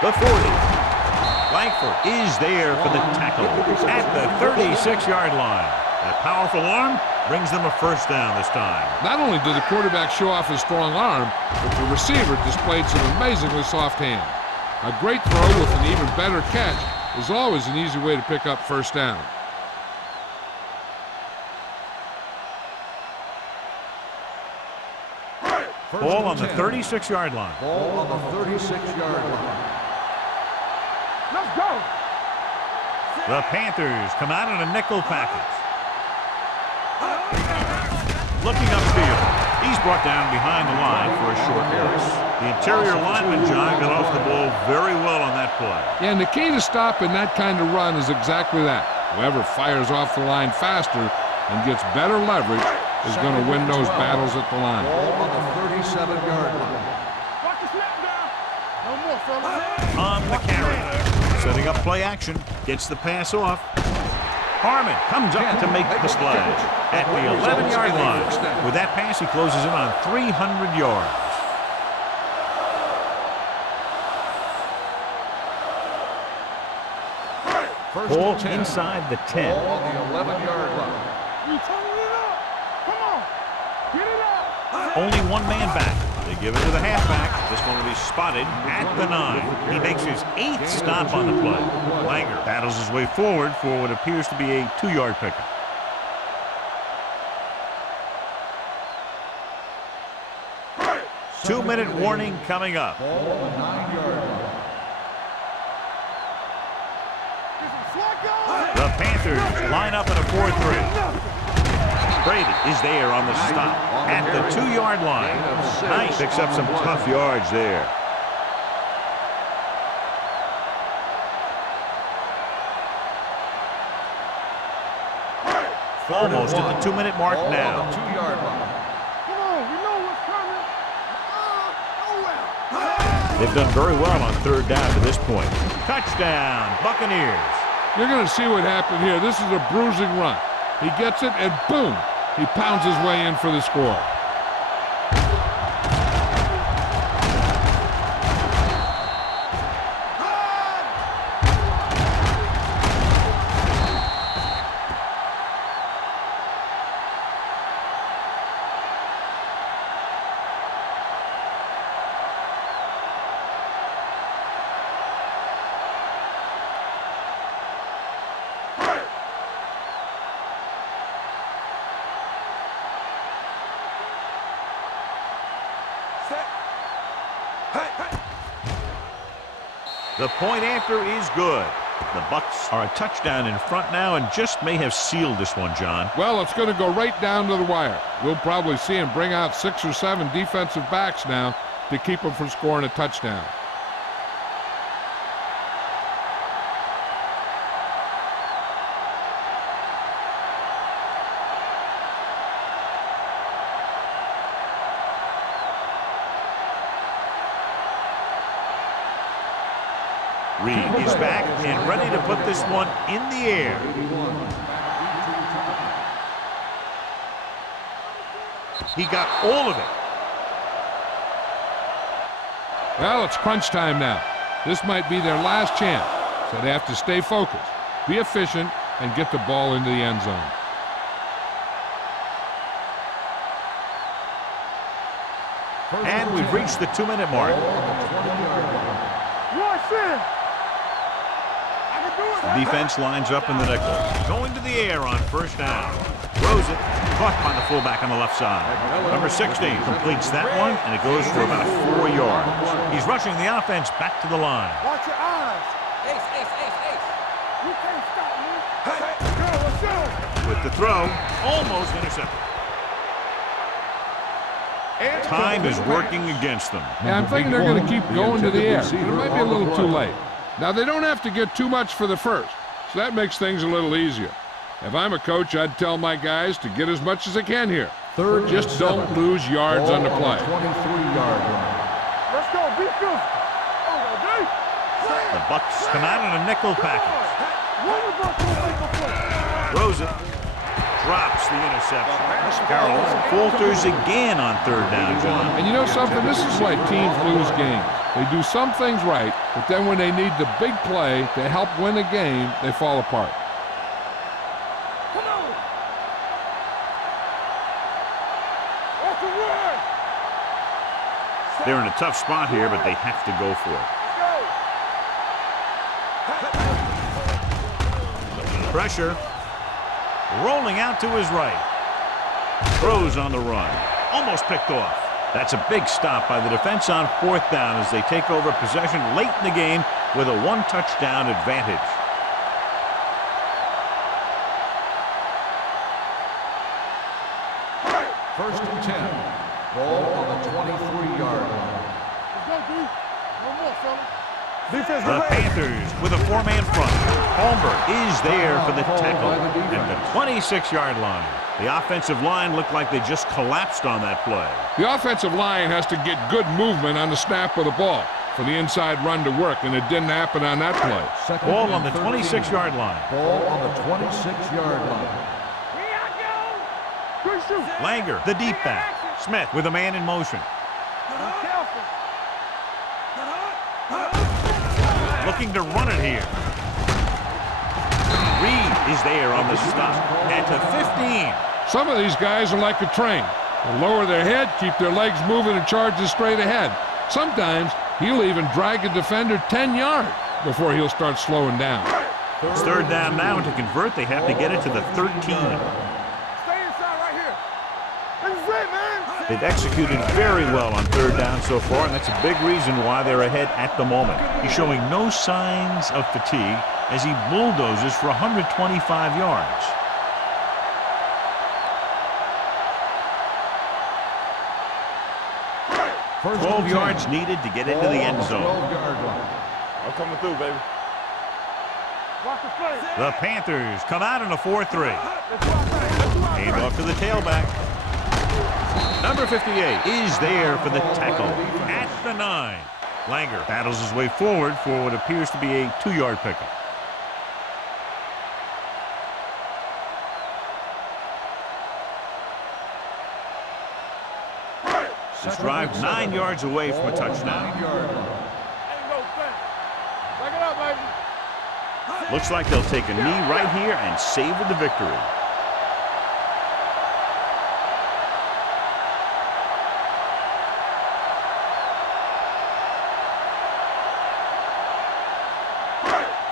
The 40. Langford is there for the tackle at the 36-yard line. That powerful arm brings them a first down this time. Not only did the quarterback show off his strong arm, but the receiver displayed some amazingly soft hands. A great throw with an even better catch is always an easy way to pick up first down. Ball on the 36-yard line. Ball on the 36-yard line. Let's go. The Panthers come out in a nickel package. Looking upfield. He's brought down behind the line for a short pass. The interior lineman, John, got off the ball very well on that play. Yeah, and the key to stopping that kind of run is exactly that. Whoever fires off the line faster and gets better leverage is going to win those battles at the line. Ball on the 37-yard line. Watch the snap down. No more, fellas. On the carry. Setting up play action. Gets the pass off. Harmon comes up to make the splash at the 11-yard line. With that pass, he closes in on 300 yards. Ball inside the 10. Ball on the 11-yard line. You turning it up. Come on. Get it up. Only one man back. They give it to the halfback. This one will be spotted at the 9. He makes his 8th stop on the play. Langer battles his way forward for what appears to be a 2-yard pickup. Two-minute warning coming up. Ball on the 9-yard line. The Panthers line up in a 4-3. Brady is there on the stop at the 2-yard line. Nice. Picks up some tough yards there. Almost at the 2-minute mark now. 2-yard line. Come on. You know what's coming. Nowhere. They've done very well on 3rd down to this point. Touchdown, Buccaneers. You're going to see what happened here. This is a bruising run. He gets it, and boom, he pounds his way in for the score. The point after is good. The Bucs are a touchdown in front now and just may have sealed this one, John. Well, it's going to go right down to the wire. We'll probably see him bring out 6 or 7 defensive backs now to keep him from scoring a touchdown. Reed is back and ready to put this one in the air. He got all of it. Well, it's crunch time now. This might be their last chance, so they have to stay focused, be efficient, and get the ball into the end zone. And we've reached the 2-minute mark. Watch this. The defense lines up in the nickel. Going to the air on 1st down. Throws it. Caught by the fullback on the left side. Number 16 completes that one, and it goes for about 4 yards. He's rushing the offense back to the line. Watch your eyes. Ace, ace, ace, ace. You can't stop me. Hey, go, let's go. With the throw, almost intercepted. Time is working against them. Yeah, I'm thinking they're going to keep going to the air. It might be a little too late. Now, they don't have to get too much for the first, so that makes things a little easier. If I'm a coach, I'd tell my guys to get as much as they can here. Just don't lose yards on the play. 23-yard line. Let's go, be good. Oh, D. The Bucs come out in a nickel package. Throws it. Drops the interception. Carroll falters again on 3rd down, John. And you know something? This is why teams lose games. They do some things right, but then when they need the big play to help win a game, they fall apart. Come on. What's the word? They're in a tough spot here, but they have to go for it. Pressure. Rolling out to his right. Throws on the run. Almost picked off. That's a big stop by the defense on 4th down as they take over possession late in the game with a 1-touchdown advantage. First and 10. Ball on the 23-yard line. Let's go, D. One more, fella. Defense, The Panthers with a 4-man front. Holmberg is there for the tackle at the 26-yard line. The offensive line looked like they just collapsed on that play. The offensive line has to get good movement on the snap of the ball for the inside run to work, and it didn't happen on that play. Second Ball and on the 13. 26-yard line. Ball on the 26-yard line. Here I go. Good shoot. Langer, the deep back. Smith with a man in motion. Be careful. Looking to run it here. Reed is there on the stop at the 15. Some of these guys are like a train. They lower their head, keep their legs moving, and charges straight ahead. Sometimes he'll even drag a defender 10 yards before he'll start slowing down. It's 3rd down now, and to convert, they have to get it to the 13. Stay inside right here. This is it, man. They've executed very well on 3rd down so far, and that's a big reason why they're ahead at the moment. He's showing no signs of fatigue as he bulldozes for 125 yards. First 12 and 10. yards needed to get into the end zone. 12-yard line. I'm coming through, baby. Watch the play. The Panthers come out in a 4-3. Let's go outside. Hand off to the tailback. Number 58 is there for the tackle at the 9. Langer battles his way forward for what appears to be a 2-yard pickup. This drive 9 yards away from a touchdown. 9-yard line. Ain't no thing. Back it up, baby. Looks like they'll take a knee right here and savor the victory.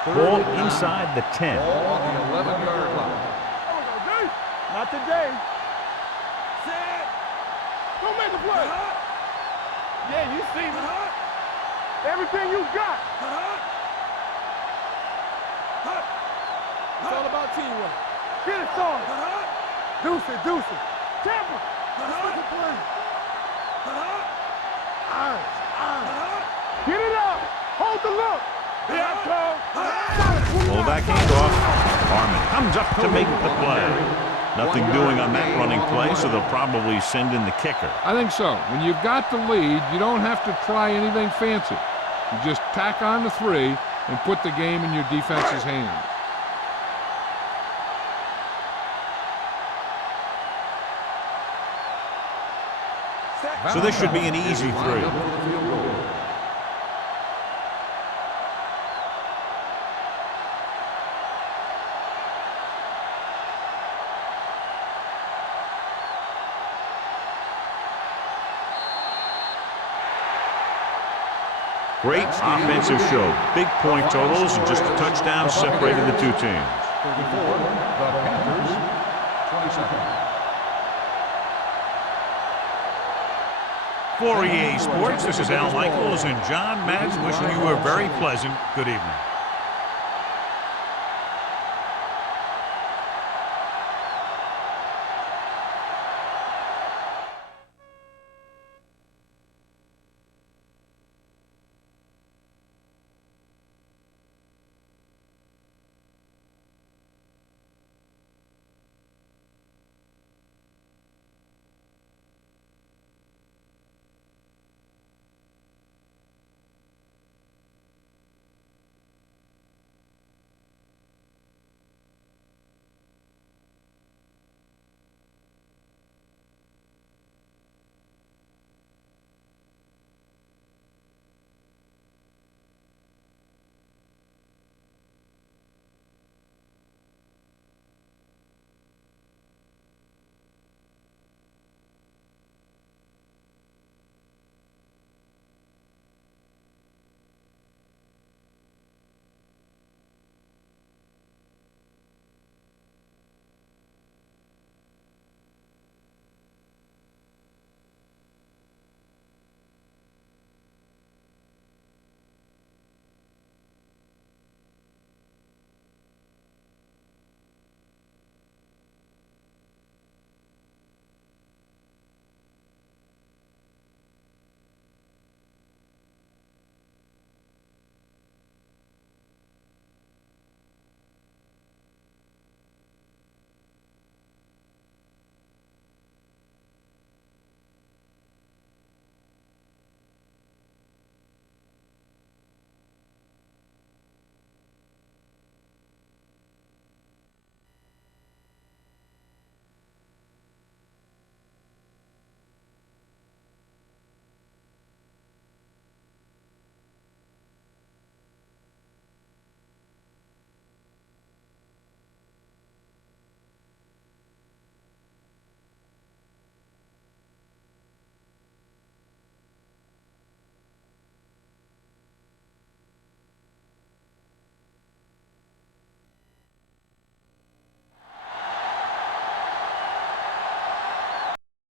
Ball inside the 10. Ball on the 11-yard line. Don't go, D. Not today. Set. Don't make a play. Yeah, you see me. Everything you got. It's all about teamwork. Get it, son. Deuce it, deuce it. Tampa. Let's make a play. Get it up. Hold the look. Here I come. Pull back handoff. Harmon comes up to make the play. Nothing doing on that running play, so they'll probably send in the kicker. I think so. When you've got the lead, you don't have to try anything fancy. You just tack on the 3 and put the game in your defense's hands. So this should be an easy 3. Lined up for the field goal. Great offensive show. Big point totals and just a touchdown separated the two teams. 34, the Panthers, 22nd. For EA Sports, this is Al Michaels and John Madden wishing you a very pleasant good evening.